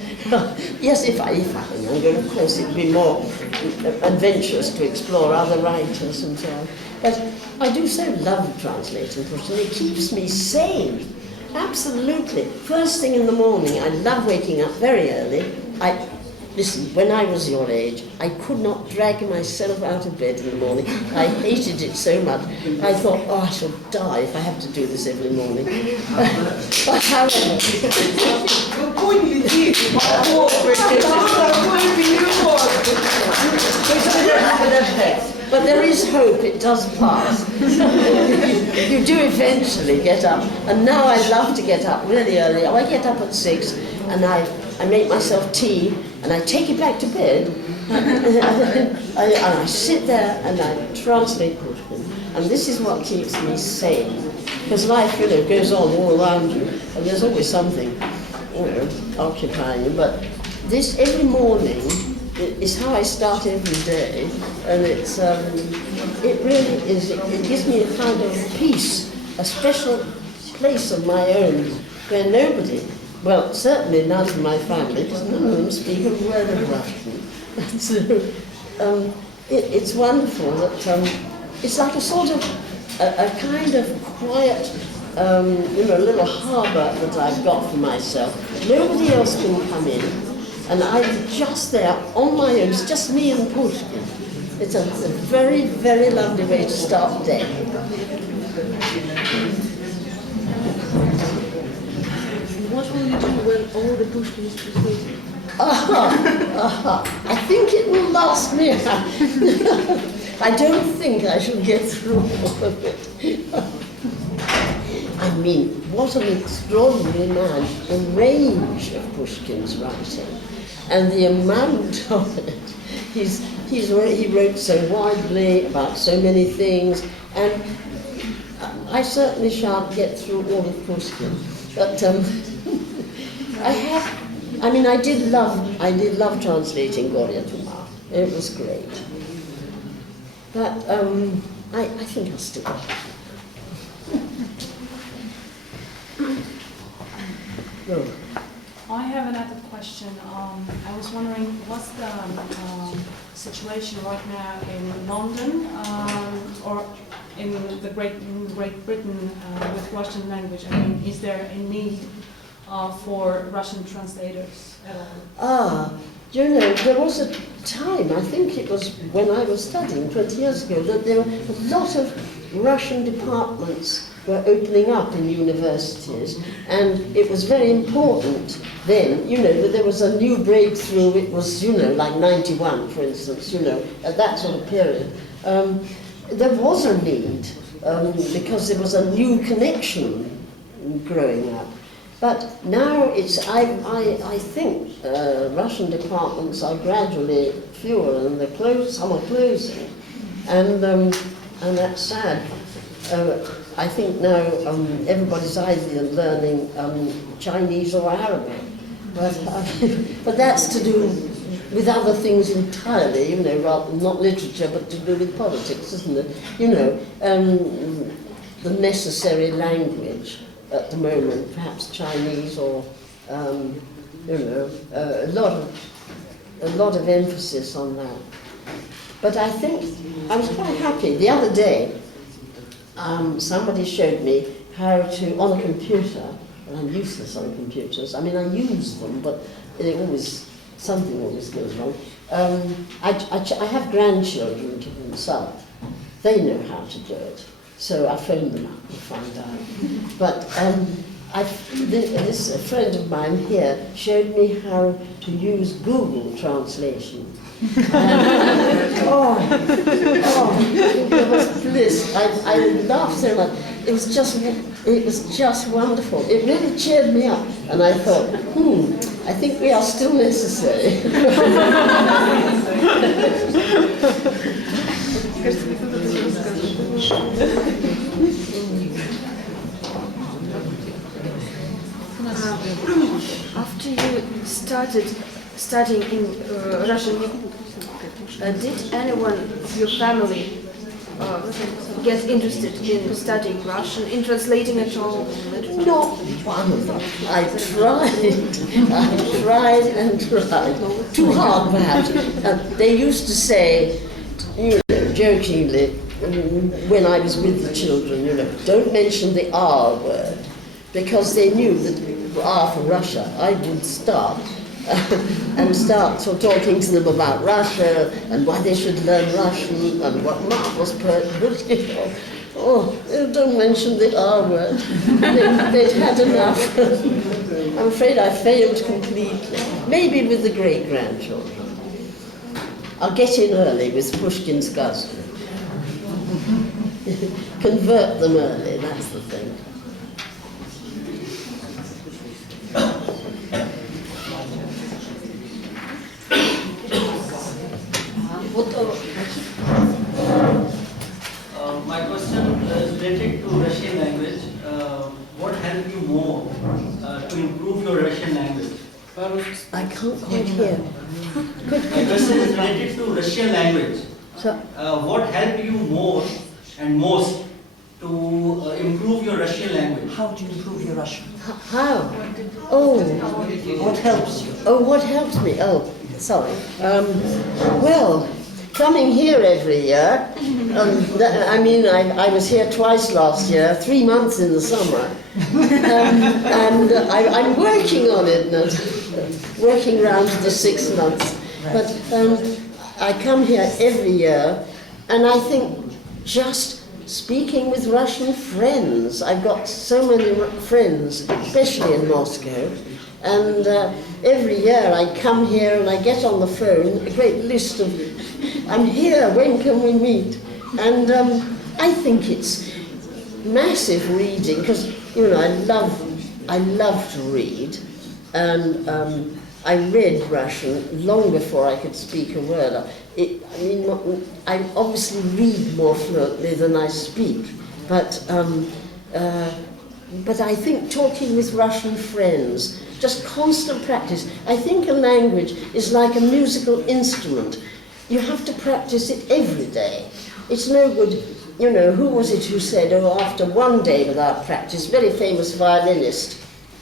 Yes, if I were younger, of course, it'd be more adventurous to explore other writers and so on. But I do so love translating Pushkin. It keeps me sane. Absolutely. First thing in the morning, I love waking up very early. Listen, when I was your age, I could not drag myself out of bed in the morning. I hated it so much. I thought, oh, I shall die if I have to do this every morning. But however... But there is hope, it does pass. You do eventually get up. And now I love to get up really early. I get up at 6 and I make myself tea and I take it back to bed. And I sit there and I translate Pushkin. And this is what keeps me sane. Because life, goes on all around you. And there's always something, occupying you. But this, every morning, it's how I start every day, and it's it really is. It gives me a kind of peace, a special place of my own, where nobody, well, certainly none of my family, because none of them speak a word of Russian. So it's wonderful that it's like a sort of a kind of quiet, little harbour that I've got for myself. Nobody else can come in, and I'm just there on my own. It's just me and Pushkin. It's a very, very lovely way to start the day. What will you do when all the Pushkin is translated? I think it will last me. I don't think I shall get through all of it. I mean, what an extraordinary man, the range of Pushkin's writing and the amount of it. He wrote so widely about so many things, and I certainly shan't get through all of Pushkin. But I did love translating Gorya Tuma. It was great. But I think I'll stick with it. No. I have another question. I was wondering, what's the situation right now in London or in the Great Britain with Russian language? I mean, is there a need for Russian translators at all? There was a time, I think it was when I was studying 20 years ago, that there were a lot of Russian departments were opening up in universities, and it was very important then, that there was a new breakthrough. It was, like 91, for instance, at that sort of period. There was a need, because there was a new connection growing up. But now I think Russian departments are gradually fewer, and some are closing, and that's sad. I think now everybody's either learning Chinese or Arabic, but that's to do with other things entirely, rather not literature, but to do with politics, isn't it? The necessary language at the moment, perhaps Chinese or a lot of emphasis on that. But I think I was quite happy the other day. Somebody showed me how to, on a computer, and I'm useless on computers. I mean, I use them, but something always goes wrong. I have grandchildren to consult. They know how to do it, so I phoned them up and find out. But a friend of mine here showed me how to use Google Translation. It was bliss. I laughed so much. It was just wonderful. It really cheered me up, and I thought, I think we are still necessary. After you started studying in Russian, did anyone of your family get interested in studying Russian, in translating at all? Not one of them. I tried and tried. Too hard, perhaps. They used to say, jokingly, when I was with the children, don't mention the R word, because they knew that R for Russia, I would start sort of talking to them about Russia and why they should learn Russian and what marvelous poetry. Don't mention the R word. They'd had enough. I'm afraid I failed completely. Maybe with the great-grandchildren. I'll get in early with Pushkin's cousin. Convert them early, that's the thing. My question is related to Russian language. What helped you more to improve your Russian language? I can't quite hear. My question is related to Russian language. So, What helped you more and most to improve your Russian language? How do you improve your Russian? how? Oh. What helps you? Oh, what helps me? Oh, sorry. Well, coming here every year. I was here twice last year, 3 months in the summer, and I'm working on it now, working round to the 6 months. But I come here every year, and I think just speaking with Russian friends. I've got so many friends, especially in Moscow. And every year I come here and I get on the phone, a great list of, I'm here, when can we meet? And I think it's massive reading, because, you know, I love to read. And I read Russian long before I could speak a word. I obviously read more fluently than I speak, but I think talking with Russian friends, just constant practice. I think a language is like a musical instrument. You have to practice it every day. It's no good, you know, who was it who said, oh, after one day without practice, very famous violinist,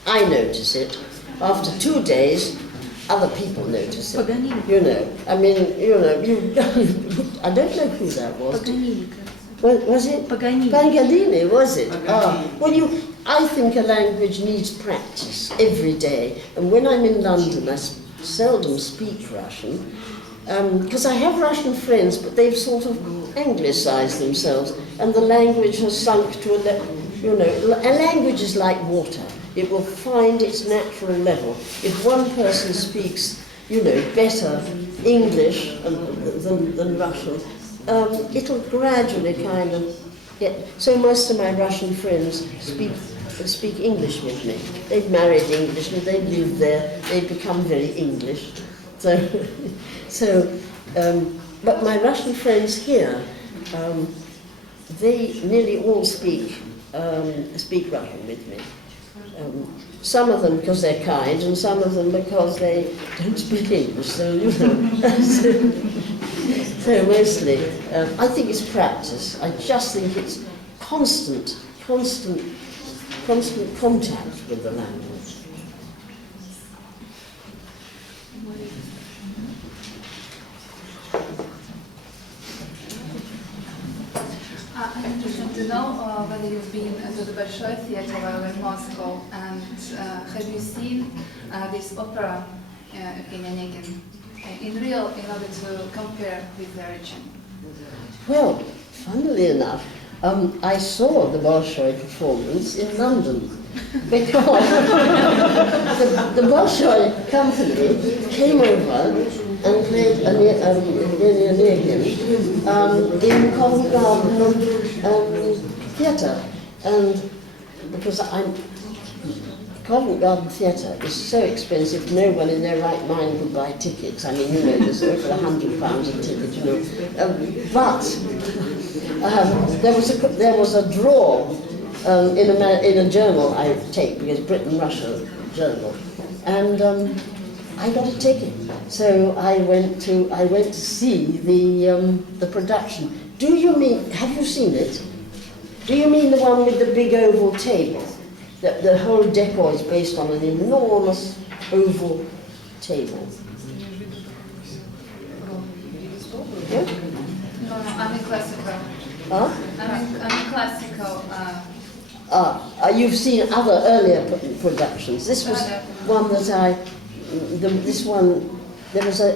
I notice it. After 2 days, other people notice it. You know, I mean, you know, I don't know who that was. Was it? Paganini, was it? Well, I think a language needs practice every day. And when I'm in London, I seldom speak Russian, because I have Russian friends, but they've sort of anglicized themselves, and the language has sunk to a language is like water. It will find its natural level. If one person speaks, you know, better English than Russian, it'll gradually kind of get. So most of my Russian friends speak English with me. They've married Englishmen, they live there, they've become very English. But my Russian friends here, they nearly all speak Russian with me. Some of them because they're kind, and some of them because they don't speak English. So, you know, so mostly, I think it's practice. I just think it's constant contact with the language. I'm interested to know whether you've been to the Bolshoi Theatre while in Moscow, and have you seen this opera, Evgeny Onegin, in real, in order to compare with the origin? Well, funnily enough, I saw the Bolshoi performance in London, because the Bolshoi company came over and played Evgeny Onegin in Covent Garden Theatre, and because Covent Garden Theatre is so expensive, no one in their right mind would buy tickets. I mean, you know, there's over £100 a ticket, you know. But there was a draw in a journal I take, because Britain-Russia journal, and I got a ticket. So I went to see the production. Do you mean? Have you seen it? Do you mean the one with the big oval table? The whole decor is based on an enormous oval table. Yeah? No, I'm in classical. Huh? I'm in classical. You've seen other earlier productions. This was one that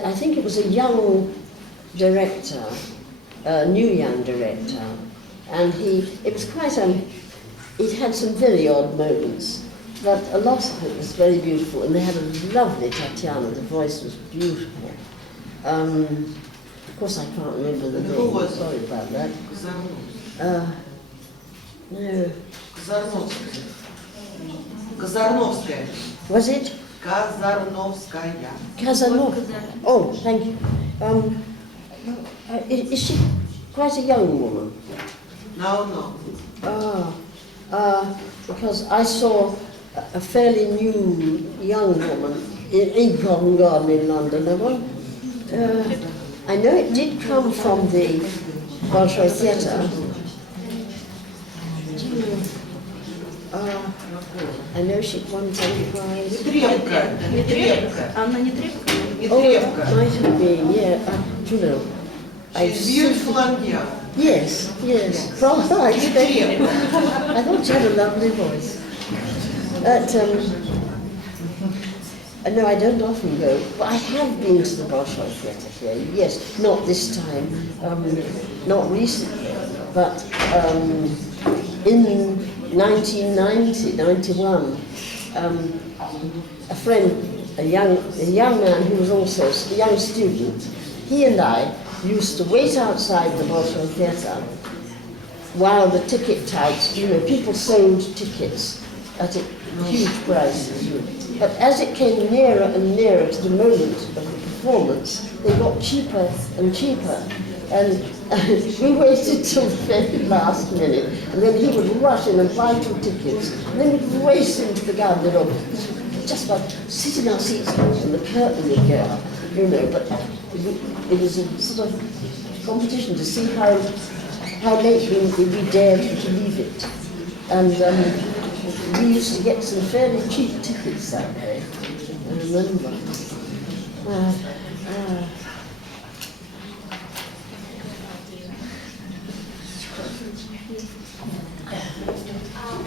I think it was a young director, a new young director, and it was quite it had some very odd moments, but a lot of it was very beautiful, and they had a lovely Tatiana, the voice was beautiful. Of course I can't remember the name, sorry about that. No. Казарновская. Was it? Казарновская. Casanova. Oh, thank you. Is she quite a young woman? No. Because I saw a fairly new young woman in Covent Garden in London. I know it did come from the Bolshoi Theatre. I know she won 10 prizes. Анна Нетребко? Oh, it might have been, yeah. You know, She's beautiful and young. Yes, yes. From her, I thought she had a lovely voice. But, no, I don't often go. But I have been to the Bolshoi Theatre here, yes. Not this time, not recently, but in 1991, a friend, a young man who was also a young student, he and I used to wait outside the Bolshoi Theatre while the ticket touts, people sold tickets at huge prices. But as it came nearer and nearer to the moment of the performance, they got cheaper and cheaper. And we waited till the very last minute, and then he would rush in and buy 2 tickets, and then we'd race into the garden, just by sitting in our seats, and the curtain would go up, but it was a sort of competition to see how late we dared to leave it. And we used to get some fairly cheap tickets that way, I remember.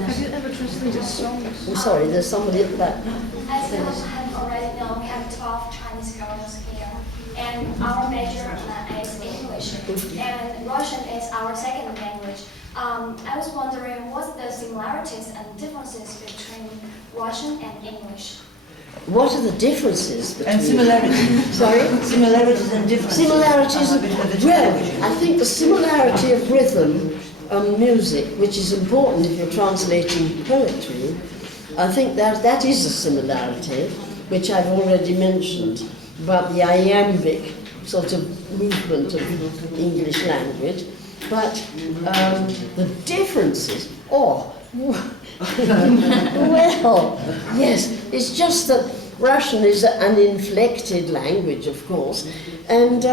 Have you ever translated songs? I'm sorry, there's somebody at the back. As you have already known, we have 12 Chinese girls here, and our major is English, and Russian is our second language. I was wondering, what's the similarities and differences between Russian and English? What are the differences between... And similarities. Sorry? Similarities and differences. Similarities. Well, I think the similarity of rhythm and music, which is important if you're translating poetry, I think that is a similarity, which I've already mentioned, about the iambic sort of movement of English language. But the differences, well, yes, it's just that Russian is an inflected language, of course, and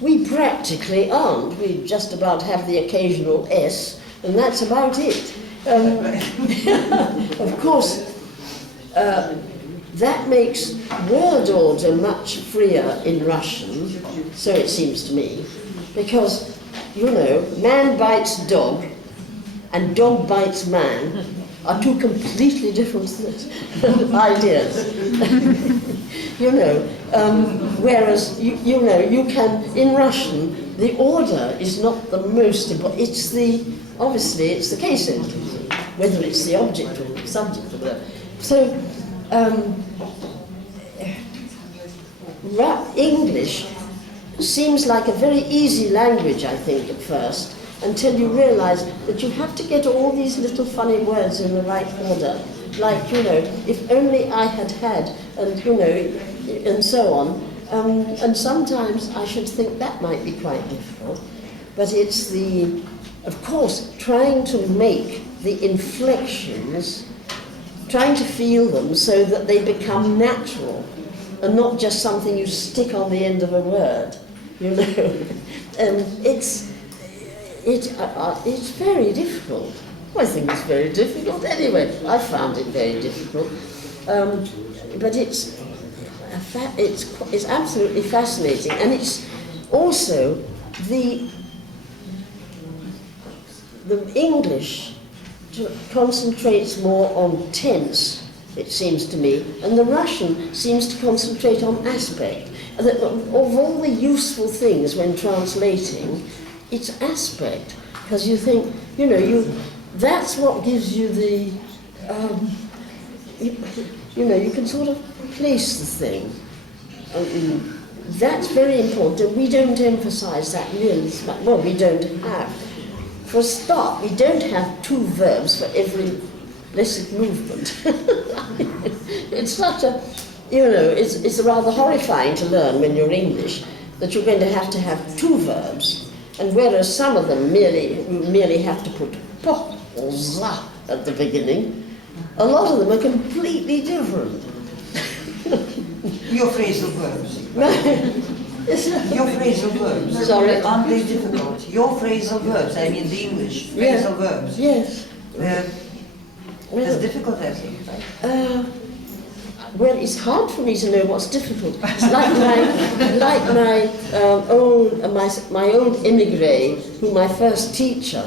we practically aren't. We just about have the occasional S, and that's about it. Of course, that makes word order much freer in Russian, so it seems to me, because, man bites dog and dog bites man are 2 completely different ideas. Whereas, you can, in Russian, the order is not the most important. Obviously, it's the case entity, whether it's the object or the subject or whatever. So, English seems like a very easy language, I think, at first, until you realize that you have to get all these little funny words in the right order. Like, if only I had, and, and so on. And sometimes I should think that might be quite difficult. But it's of course, trying to make the inflections, trying to feel them so that they become natural and not just something you stick on the end of a word, It's very difficult. I think it's very difficult anyway. I found it very difficult. But it's absolutely fascinating, and it's also the English concentrates more on tense, it seems to me, and the Russian seems to concentrate on aspect. Of all the useful things when translating, it's aspect, because you think, that's what gives you the, you can sort of place the thing. That's very important. We don't emphasize that really. Well, we don't have. For a start, we don't have 2 verbs for every blessed movement. It's such a, it's rather horrifying to learn when you're English that you're going to have 2 verbs, and whereas some of them merely have to put po or za at the beginning, a lot of them are completely different. Your phrasal verbs. Yes. Your phrasal verbs. Sorry? Aren't they difficult? Your phrasal verbs, I mean the English phrasal verbs. Yes. As difficult as it, right? Well, it's hard for me to know what's difficult. It's like my old immigrant, who my first teacher.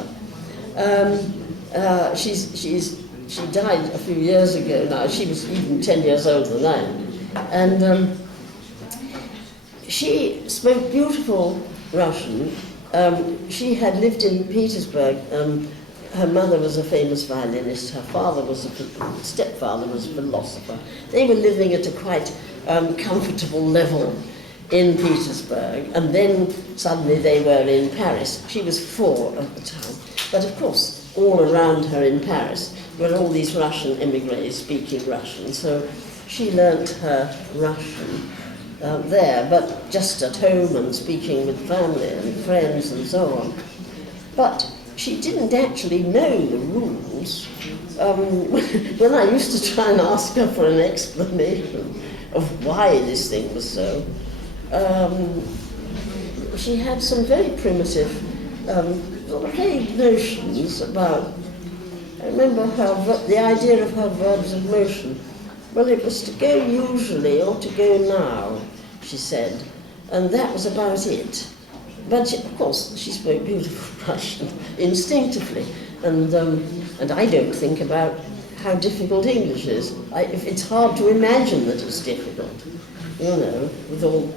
She died a few years ago now. She was even 10 years older than I am, and she spoke beautiful Russian. She had lived in Petersburg. Her mother was a famous violinist. Her stepfather was a philosopher. They were living at a quite comfortable level in Petersburg, and then suddenly they were in Paris. She was 4 at the time. But of course, all around her in Paris were all these Russian immigrants speaking Russian. So she learnt her Russian there, but just at home and speaking with family and friends and so on. But she didn't actually know the rules. When I used to try and ask her for an explanation of why this thing was so, she had some very primitive, sort of vague notions about, I remember the idea of her verbs of motion. Well, it was to go usually or to go now, she said, and that was about it. But of course, she spoke beautiful Russian instinctively, and I don't think about how difficult English is. It's hard to imagine that it's difficult, you know.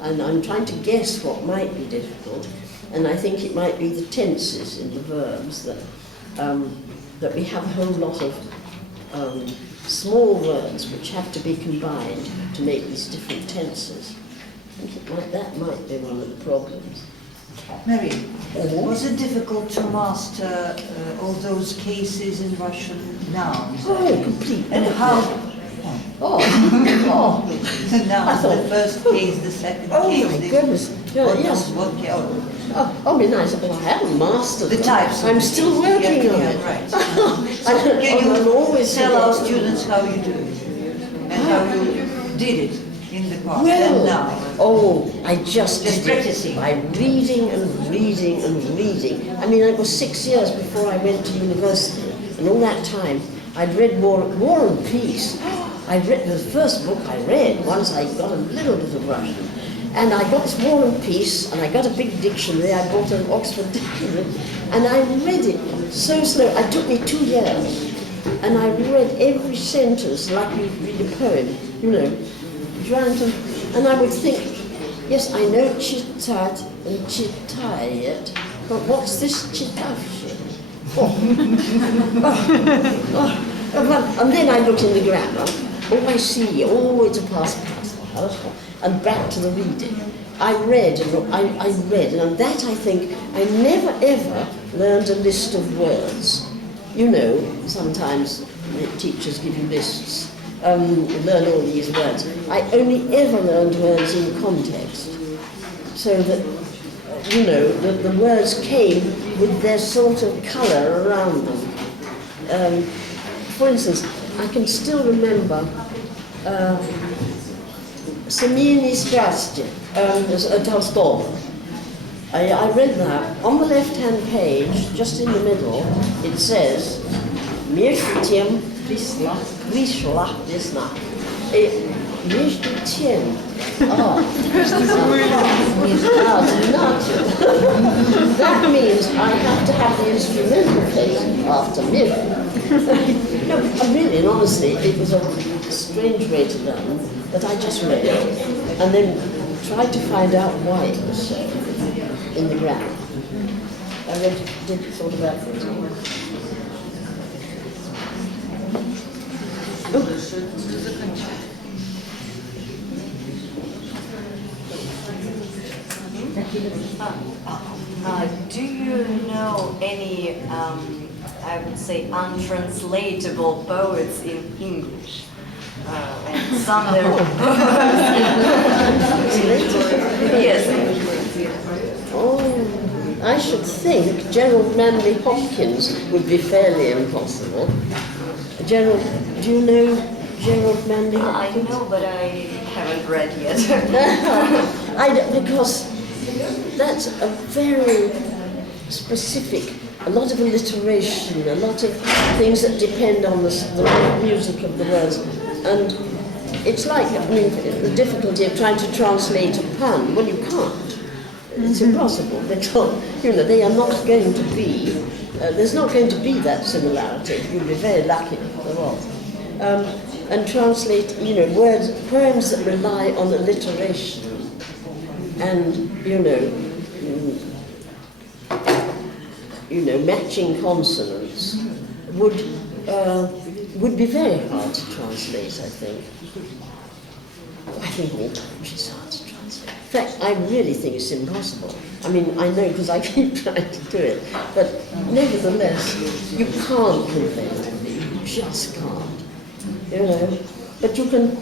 And I'm trying to guess what might be difficult, and I think it might be the tenses in the verbs that we have a whole lot of small words which have to be combined to make these different tenses. I think that might be one of the problems. Mary, was it difficult to master all those cases in Russian nouns? Oh, completely. And how? The nouns, the first case, the second case. Oh my goodness. Yes. I mean, I haven't mastered the types. I'm still working on it. Right. So can you tell our students how you do it and how you did it in the past and now? I just practicing by reading and reading and reading. I mean, it was 6 years before I went to university, and all that time I'd read War and Peace. I'd read the first book I read once I got a little bit of Russian. And I got this War and Peace, and I got a big dictionary. I bought an Oxford dictionary, and I read it so slow. It took me 2 years, and I read every sentence like you read a poem, you know, trying to. And I would think, yes, I know chitat and chitayet, but what's this chitavshit? And then I looked in the grammar. I see. It's a past. And back to the reading. I read, and that I think, I never ever learned a list of words. You know, sometimes the teachers give you lists, learn all these words. I only ever learned words in context, so that, you know, the words came with their sort of colour around them. For instance, I can still remember Семейные страсти, Tolstoy. I read that. On the left-hand page, just in the middle, it says, Между тем пришла весна. Между тем. That means I have to have the instrumental case after middle. No, really and honestly, it was a strange way to learn, that I just read and then tried to find out why it was so in the grammar. I did sort of effort. Do you know any, I would say, untranslatable poets in English? And some of their yes. I should think Gerald Manley Hopkins would be fairly impossible. Gerald, do you know Gerald Manley Hopkins? I know, but I haven't read yet. Because that's a very specific, a lot of alliteration, a lot of things that depend on the music of the words. And it's like, I mean, the difficulty of trying to translate a pun. Well, you can't. It's impossible because, you know, they are not going to be, there's not going to be that similarity. You'll be very lucky if there was. And translate, you know, poems that rely on alliteration and, you know, matching consonants would be very hard to translate, I think. I think all poetry is hard to translate. In fact, I really think it's impossible. I mean, I know because I keep trying to do it, but nevertheless, you can't convey it. You just can't. You know, but you can.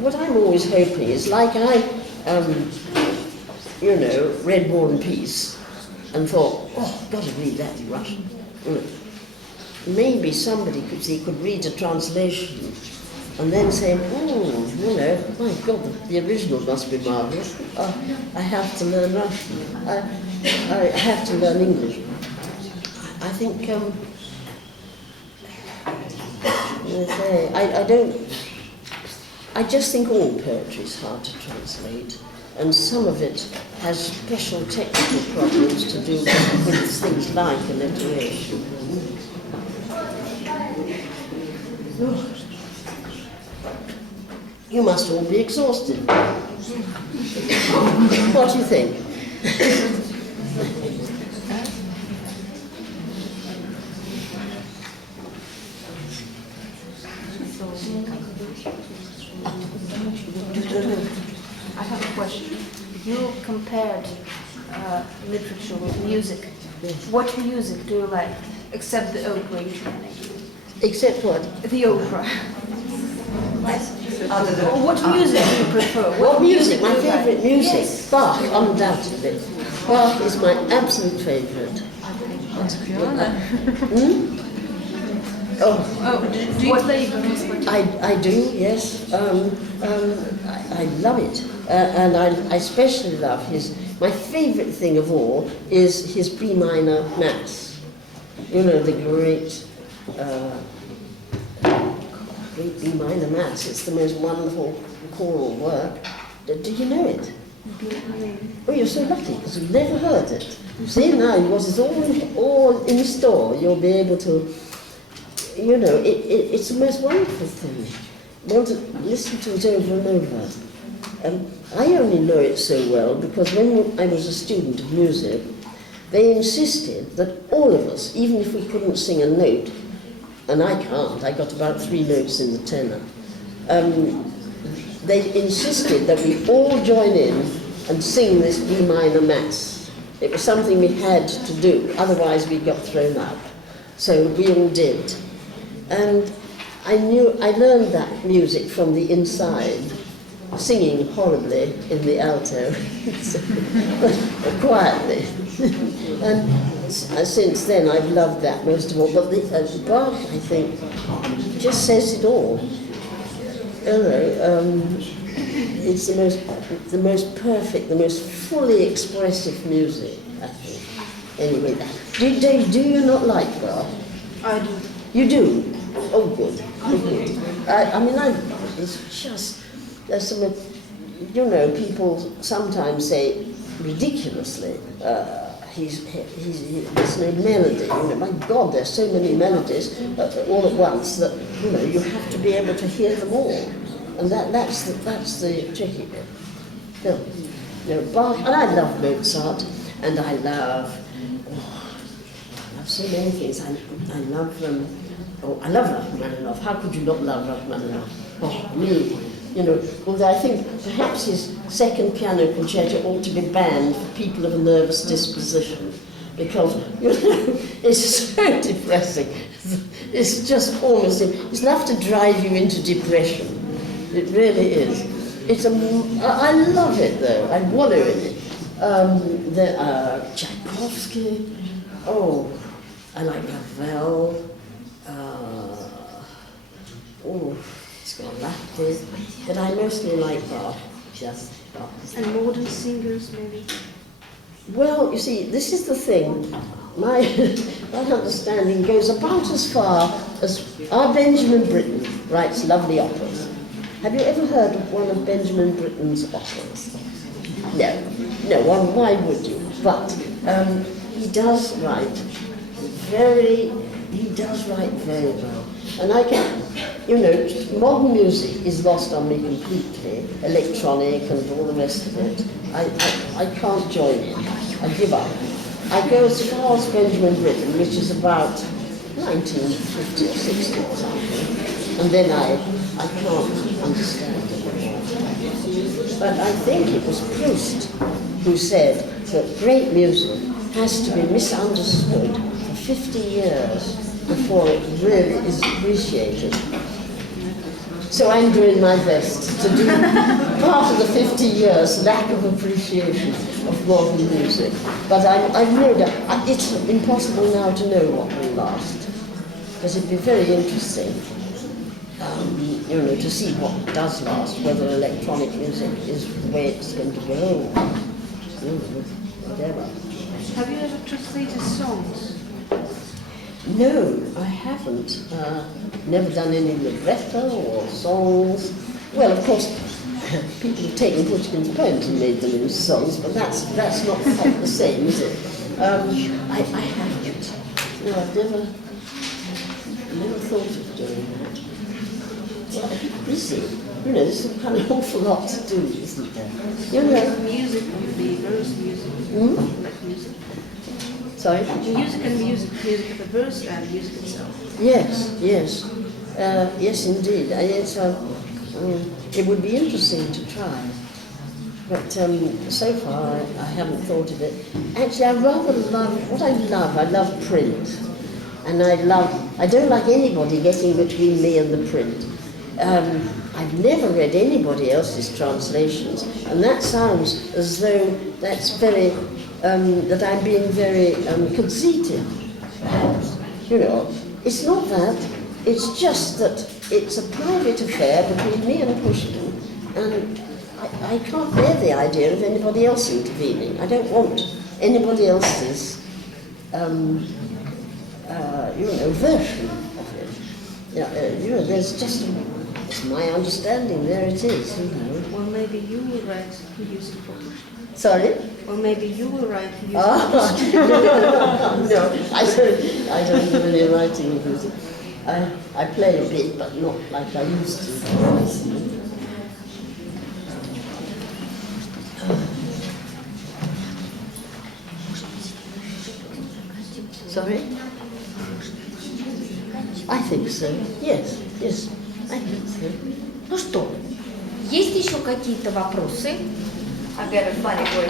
What I'm always hoping is, like I, you know, read War and Peace, and thought, oh, I've got to read that in Russian. You know, maybe somebody could read a translation, and then say, oh, you know, my God, the original must be marvelous. I have to learn Russian. I have to learn English. I think. I just think all poetry is hard to translate, and some of it has special technical problems to do with things like alliteration. You must all be exhausted. What do you think? I have a question. You compared literature with music. What music do you like, except the opera usually? Except what? The opera. What music do you prefer? What music? My do you like? favourite music? Yes. Bach, undoubtedly. Bach is my absolute favourite. Do you play it? I do, yes. I love it. And I especially love my favourite thing of all is his B minor Mass. You know, the great B minor Mass. It's the most wonderful choral work. Do you know it? Oh, you're so lucky, because you've never heard it. See, now, because it's all in store, you'll be able to, you know, it's the most wonderful thing. You want to listen to it over and over. I only know it so well because when I was a student of music, they insisted that all of us, even if we couldn't sing a note, and I can't, I got about 3 notes in the tenor, they insisted that we all join in and sing this B minor Mass. It was something we had to do, otherwise we got thrown out. So we all did. And I learned that music from the inside, singing horribly in the alto, quietly. And since then I've loved that most of all. But Bach, I think, just says it all. You know, it's the most perfect, the most fully expressive music, I think. Anyway, do you not like Bach? I do. You do? Oh, good. Oh, good. It's just, there's some, you know, people sometimes say ridiculously, there's no melody. You know, my God, there's so many melodies all at once that, you know, you have to be able to hear them all. And that's the tricky bit. No, Bach, and I love Mozart, and I love so many things. I love I love Rachmaninoff. How could you not love Rachmaninoff? Oh, really? You know, although I think perhaps his second piano concerto ought to be banned for people of a nervous disposition, because, you know, it's so depressing. It's just almost, it's enough to drive you into depression. It really is. I love it though. I wallow in it. Tchaikovsky. Oh, I like Ravel. Scarlatti, but I mostly like Bach, just Bach. And modern singers, maybe? Well, you see, this is the thing. My understanding goes about as far as our Benjamin Britten writes lovely operas. Have you ever heard of one of Benjamin Britten's operas? No, why would you? But he does write very well. And I can, modern music is lost on me completely, electronic and all the rest of it. I can't join in. I give up. I go as far as Benjamin Britten, which is about 1950 or 60 or something, and then I can't understand it anymore. But I think it was Proust who said that great music has to be misunderstood for 50 years before it really is appreciated. So I'm doing my best to do part of the 50 years lack of appreciation of modern music. But I've no doubt, it's impossible now to know what will last. Because it'd be very interesting, to see what does last, whether electronic music is the way it's going to go, or whatever. Have you ever translated songs? No, I haven't. Never done any libretto or songs. Well, of course, people have taken Pushkin's poems and made them into songs, but that's not quite the same, is it? I haven't. No, I've never thought of doing that. Well, I'm busy. There's kind of awful lot to do, isn't there? Music would be verse music. Like music. Sorry? Music and music of the verse and music itself. Yes, indeed. It would be interesting to try. But so far I haven't thought of it. Actually, I love print. And I don't like anybody getting between me and the print. I've never read anybody else's translations, and that sounds as though that's very, that I'm being very conceited. It's not that, it's just that it's a private affair between me and Pushkin, and I can't bear the idea of anybody else intervening. I don't want anybody else's, version of it. There's just, it's my understanding, there it is, Or maybe you will write music for Pushkin. Sorry? Or maybe you will write music No, I don't do any writing of music. I play a bit, but not like I used to. Sorry? I think so. Yes, I think so. Ну что? Есть еще какие-то вопросы? I've got a funny question.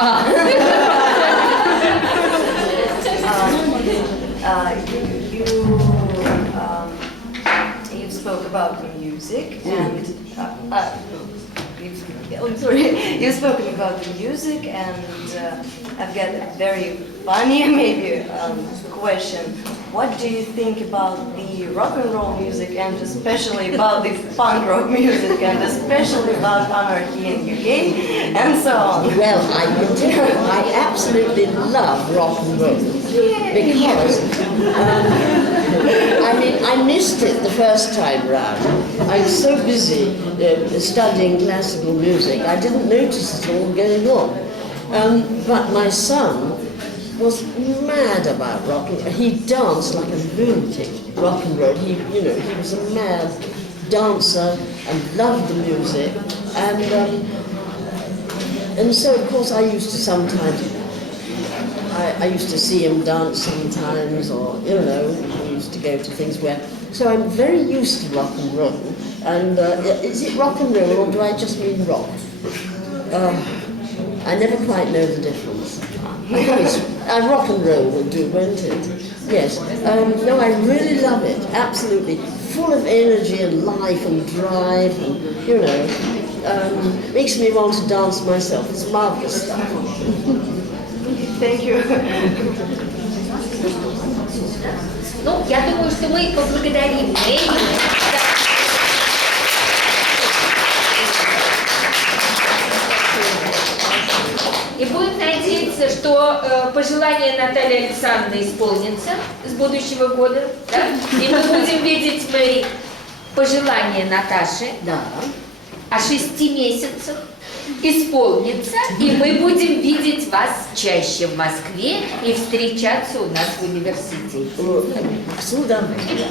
You spoke about music and you've spoken about the music, and I've got a very funny maybe question. What do you think about the rock and roll music, and especially about the punk rock music, and especially about anarchy in UK, and so on? Well, I absolutely love rock and roll because, I missed it the first time round. I was so busy studying classical music, I didn't notice it all going on. But my son was mad about rock and roll. He danced like a lunatic, rock and roll. He was a mad dancer and loved the music. And so, of course, I used to sometimes, I used to see him dance sometimes, or, we used to go to things where, so I'm very used to rock and roll. And is it rock and roll, or do I just mean rock? I never quite know the difference. Rock and roll will do, won't it? Yes. No, I really love it, absolutely. Full of energy and life and drive, and, makes me want to dance myself. It's marvelous stuff. Thank you. Ну, я думаю, что мы поблагодарим Мэри. И будем надеяться, что пожелания Натальи Александровны исполнятся с будущего года. Да? И мы будем видеть Мэри пожелания Наташи о 6 месяцах исполнится, и мы будем видеть вас чаще в Москве и встречаться у нас в университете. С удовольствием.